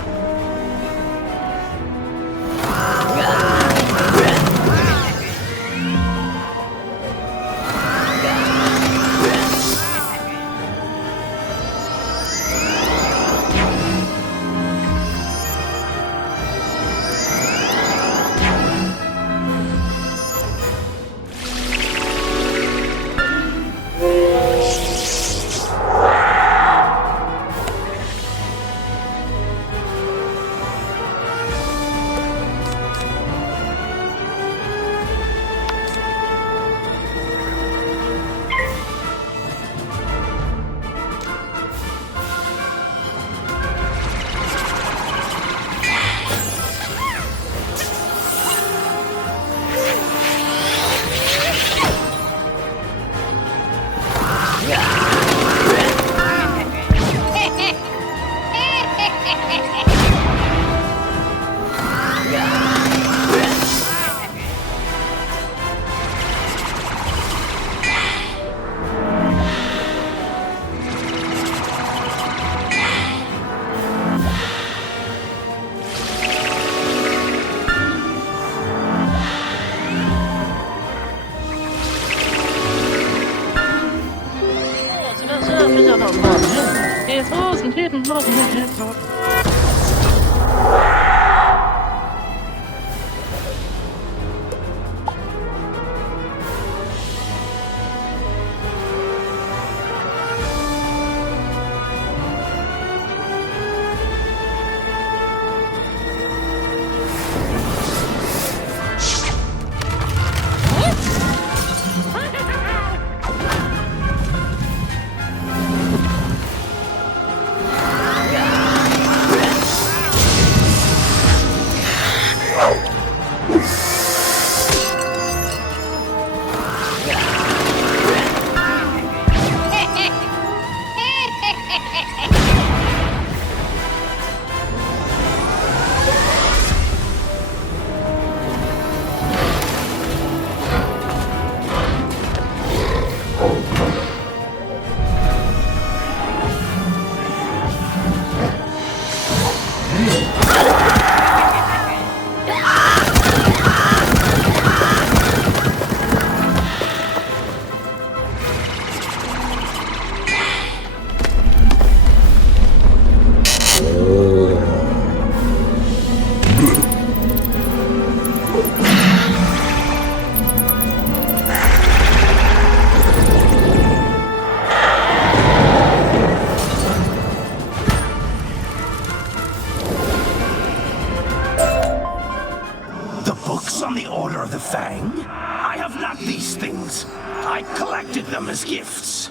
On the Order of the Fang? I have not these things. I collected them as gifts.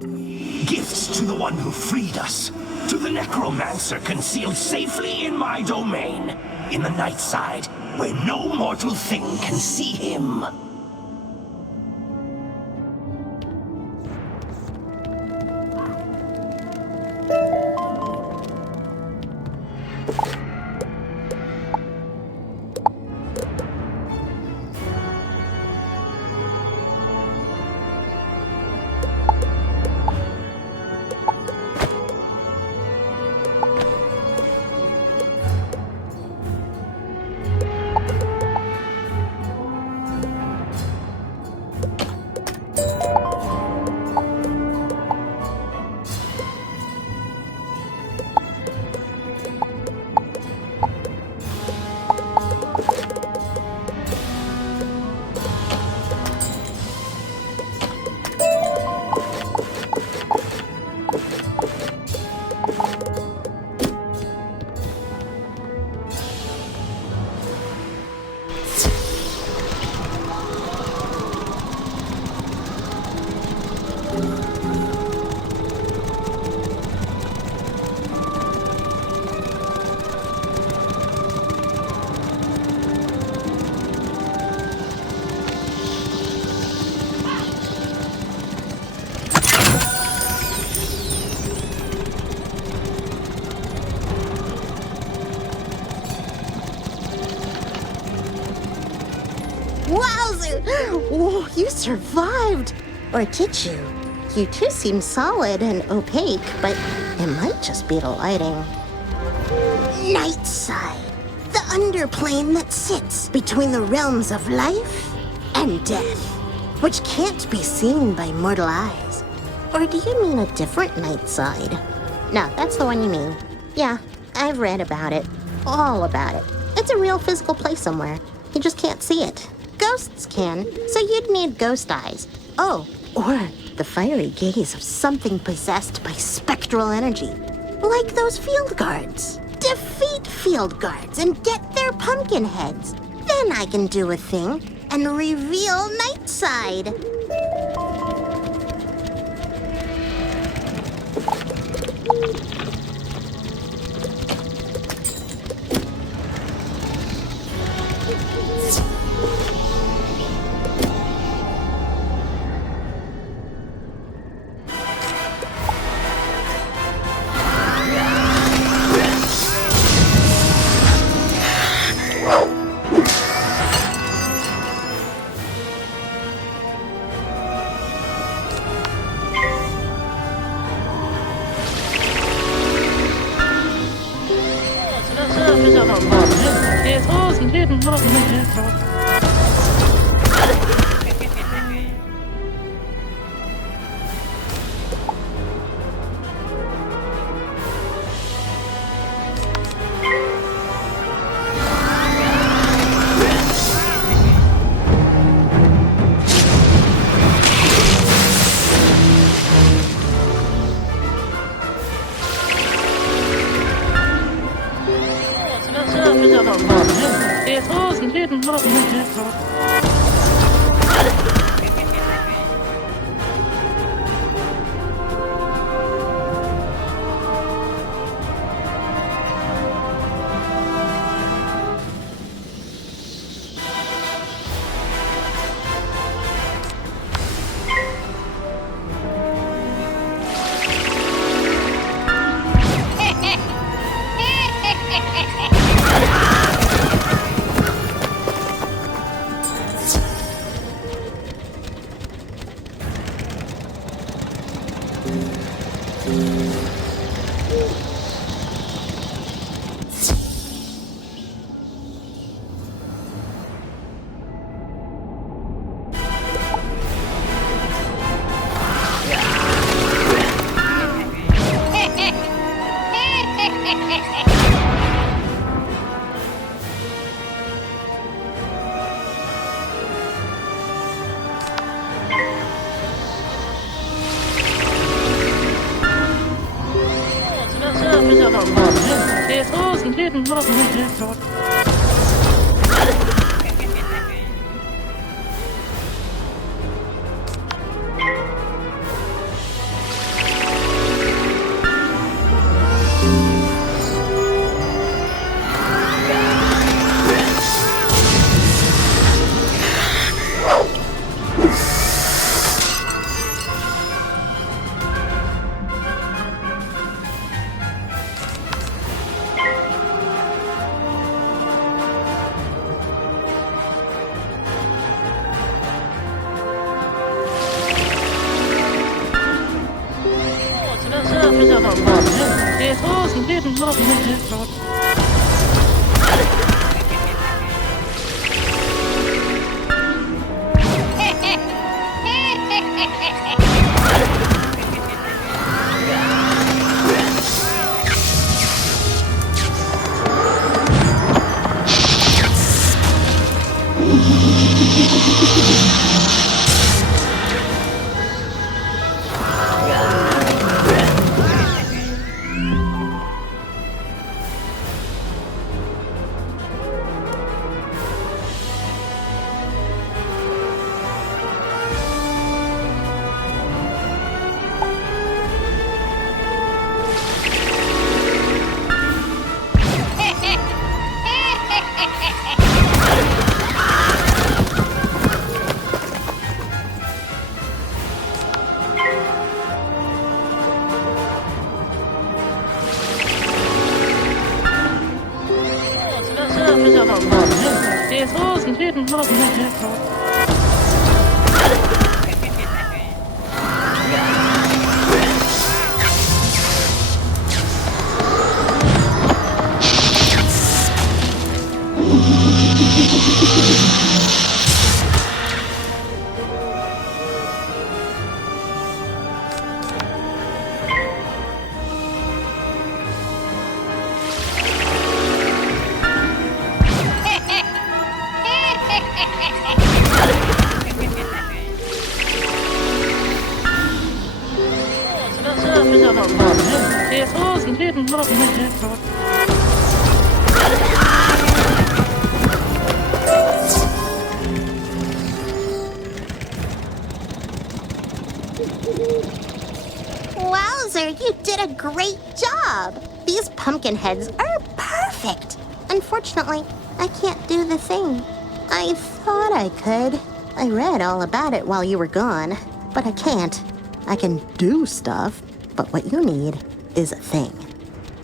Gifts to the one who freed us. To the necromancer concealed safely in my domain. In the night side, where no mortal thing can see him. Wowzer! Oh, you survived! Or did you? You two seem solid and opaque, but it might just be the lighting. Night side. The underplane that sits between the realms of life and death, which can't be seen by mortal eyes. Or do you mean a different night side? No, that's the one you mean. Yeah, I've read about it. All about it. It's a real physical place somewhere. You just can't see it. Ghosts can, so you'd need ghost eyes. Oh, or the fiery gaze of something possessed by spectral energy. Like those field guards. Defeat field guards and get their pumpkin heads. Then I can do a thing and reveal Nightside. Wowzer, you did a great job! These pumpkin heads are perfect! Unfortunately, I can't do the thing. I thought I could. I read all about it while you were gone, but I can't. I can do stuff, but what you need is a thing.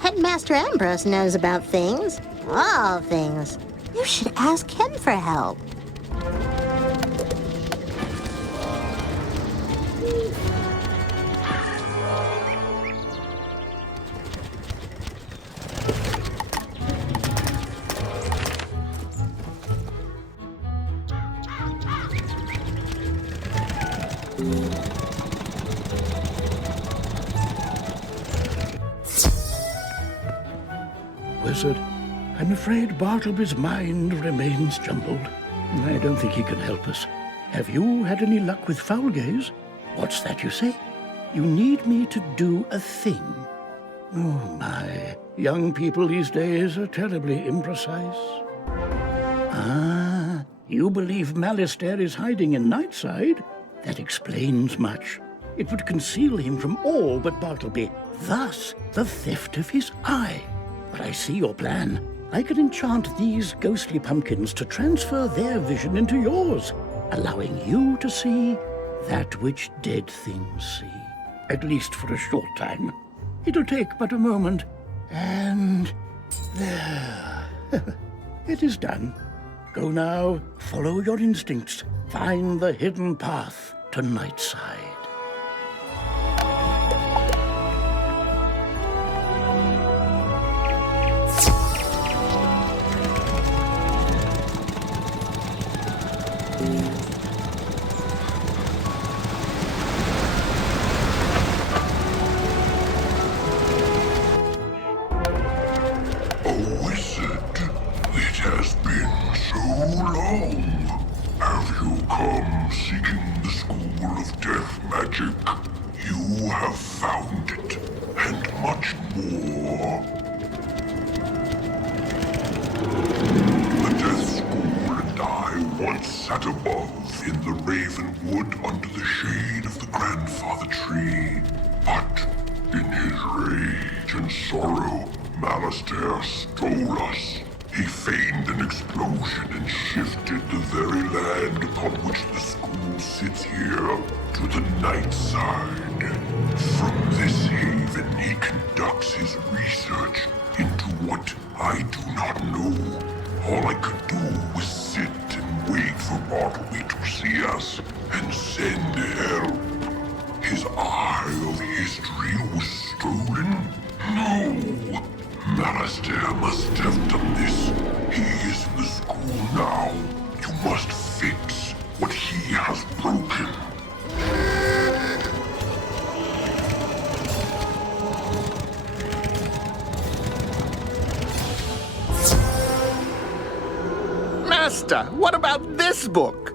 Headmaster Ambrose knows about things. All things. You should ask him for help. Wizard, I'm afraid Bartleby's mind remains jumbled. I don't think he can help us. Have you had any luck with foul gaze? What's that you say? You need me to do a thing. Oh my, young people these days are terribly imprecise. Ah, you believe Malistaire is hiding in Nightside? That explains much. It would conceal him from all but Bartleby, thus the theft of his eye. But I see your plan. I can enchant these ghostly pumpkins to transfer their vision into yours, allowing you to see that which dead things see. At least for a short time. It'll take but a moment, and there. It is done. Go now, follow your instincts, find the hidden path to Nightside. You have found it, and much more. The Death School and I once sat above in the Ravenwood under the shade of the grandfather tree. But in his rage and sorrow, Malistaire stole us. He feigned an explosion and shifted the very land upon which the school sits here to the night side. From this haven, he conducts his research into what I do not know. All I could do was sit and wait for Bartleby to see us and send help. His eye of history was stolen? No! Malistaire must have done this. He is in the school now. You must fix what he has broken. Master, what about this book?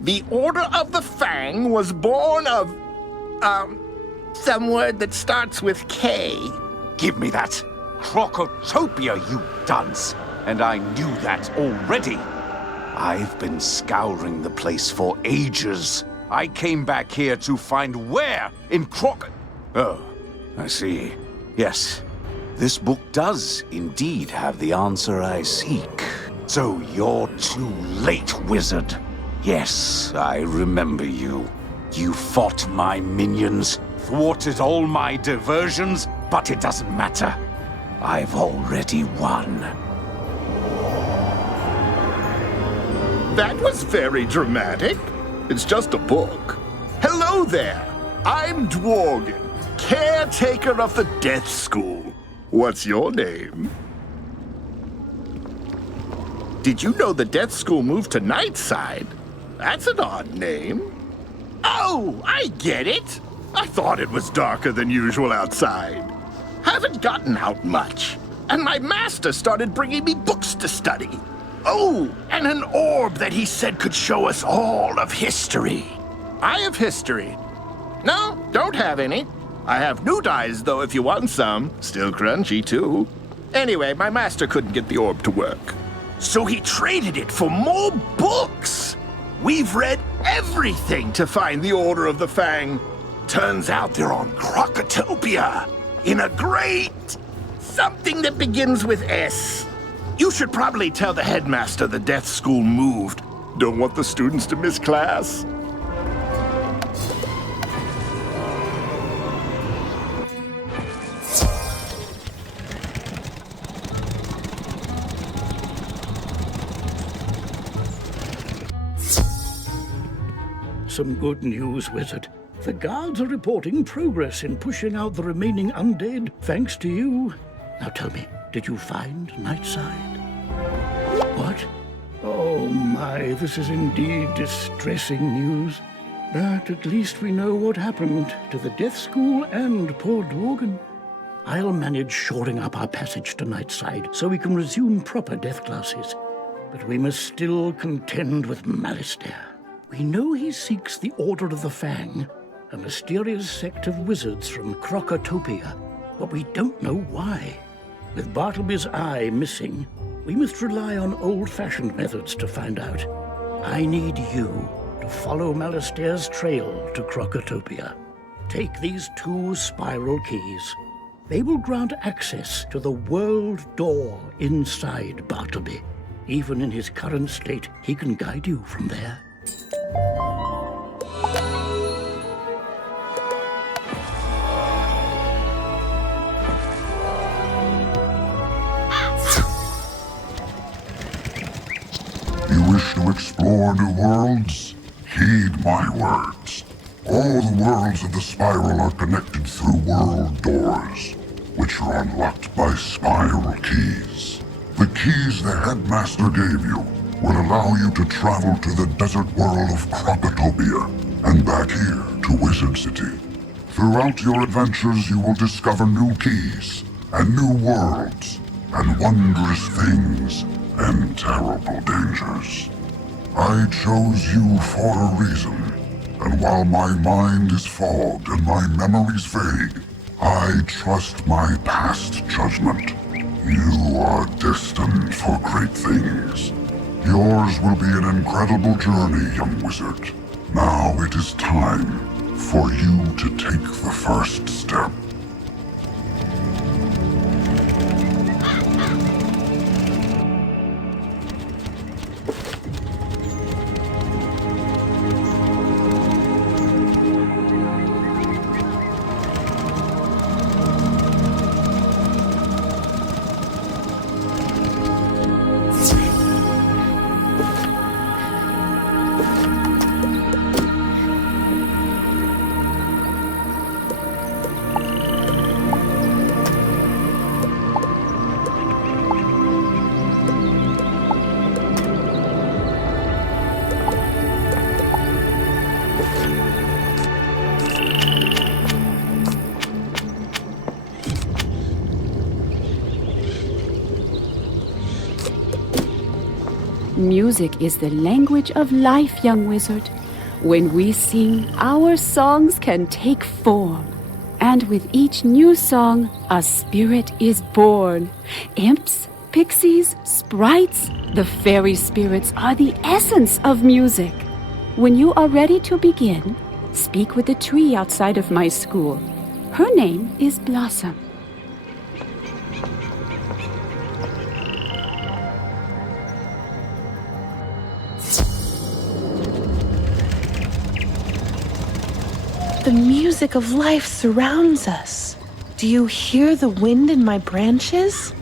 The Order of the Fang was born of, some word that starts with K. Give me that. Crocotopia, you dunce! And I knew that already. I've been scouring the place for ages. I came back here to find where in Oh, I see. Yes, this book does indeed have the answer I seek. So you're too late, wizard. Yes, I remember you. You fought my minions, thwarted all my diversions, but it doesn't matter. I've already won. That was very dramatic. It's just a book. Hello there. I'm Dworgen, caretaker of the Death School. What's your name? Did you know the Death School moved to Nightside? That's an odd name. Oh, I get it. I thought it was darker than usual outside. Haven't gotten out much. And my master started bringing me books to study. Oh, and an orb that he said could show us all of history. I have history. No, don't have any. I have new dyes, though, if you want some. Still crunchy, too. Anyway, my master couldn't get the orb to work. So he traded it for more books. We've read everything to find the Order of the Fang. Turns out they're on Crocotopia. In a great... something that begins with S. You should probably tell the headmaster the Death School moved. Don't want the students to miss class. Some good news, Wizard. The guards are reporting progress in pushing out the remaining undead, thanks to you. Now tell me, did you find Nightside? What? Oh my, this is indeed distressing news. But at least we know what happened to the Death School and poor Dworgen. I'll manage shoring up our passage to Nightside so we can resume proper death classes. But we must still contend with Malistaire. We know he seeks the Order of the Fang, a mysterious sect of wizards from Crocotopia, but we don't know why. With Bartleby's eye missing, We must rely on old-fashioned methods to find out. I need you to follow Malastair's trail to Krokotopia. Take these 2 spiral keys. They will grant access to the world door inside Bartleby. Even in his current state, he can guide you from there. You wish to explore new worlds? Heed my words. All the worlds of the spiral are connected through world doors, which are unlocked by spiral keys. The keys the headmaster gave you will allow you to travel to the desert world of Krokotopia and back here to Wizard City. Throughout your adventures, you will discover new keys and new worlds and wondrous things and terrible dangers. I chose you for a reason, and while my mind is fogged and my memories vague, I trust my past judgment. You are destined for great things. Yours will be an incredible journey, young wizard. Now it is time for you to take the first step. Music is the language of life, young wizard. When we sing, our songs can take form. And with each new song, a spirit is born. Imps, pixies, sprites, the fairy spirits are the essence of music. When you are ready to begin, speak with the tree outside of my school. Her name is Blossom. The music of life surrounds us. Do you hear the wind in my branches?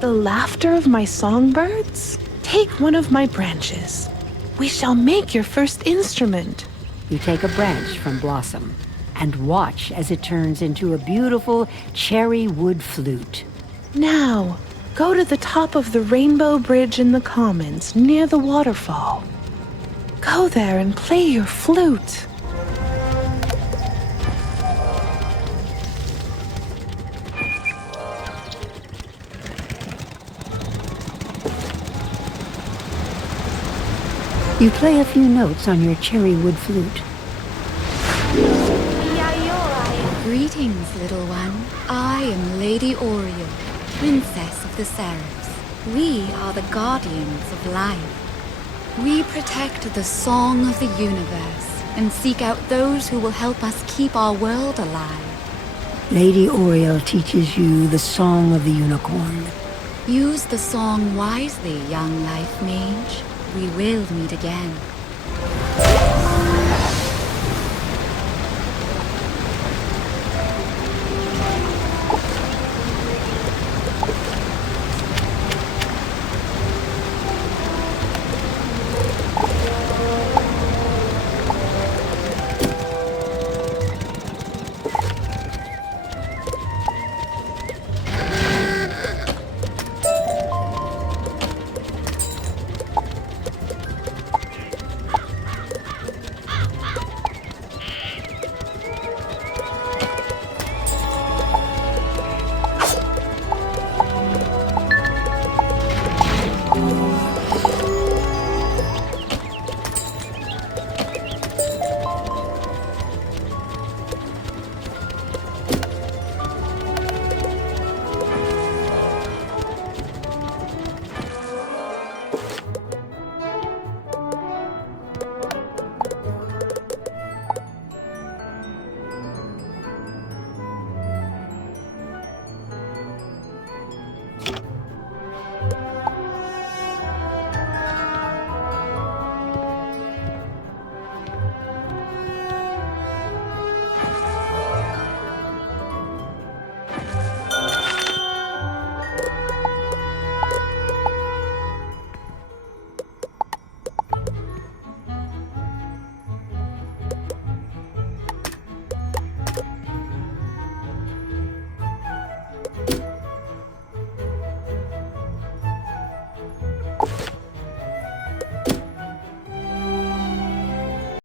The laughter of my songbirds? Take one of my branches. We shall make your first instrument. You take a branch from Blossom and watch as it turns into a beautiful cherry wood flute. Now, go to the top of the rainbow bridge in the commons near the waterfall. Go there and play your flute. You play a few notes on your cherry wood flute. Greetings, little one. I am Lady Oriel, Princess of the Seraphs. We are the guardians of life. We protect the song of the universe and seek out those who will help us keep our world alive. Lady Oriel teaches you the song of the unicorn. Use the song wisely, young life mage. We will meet again.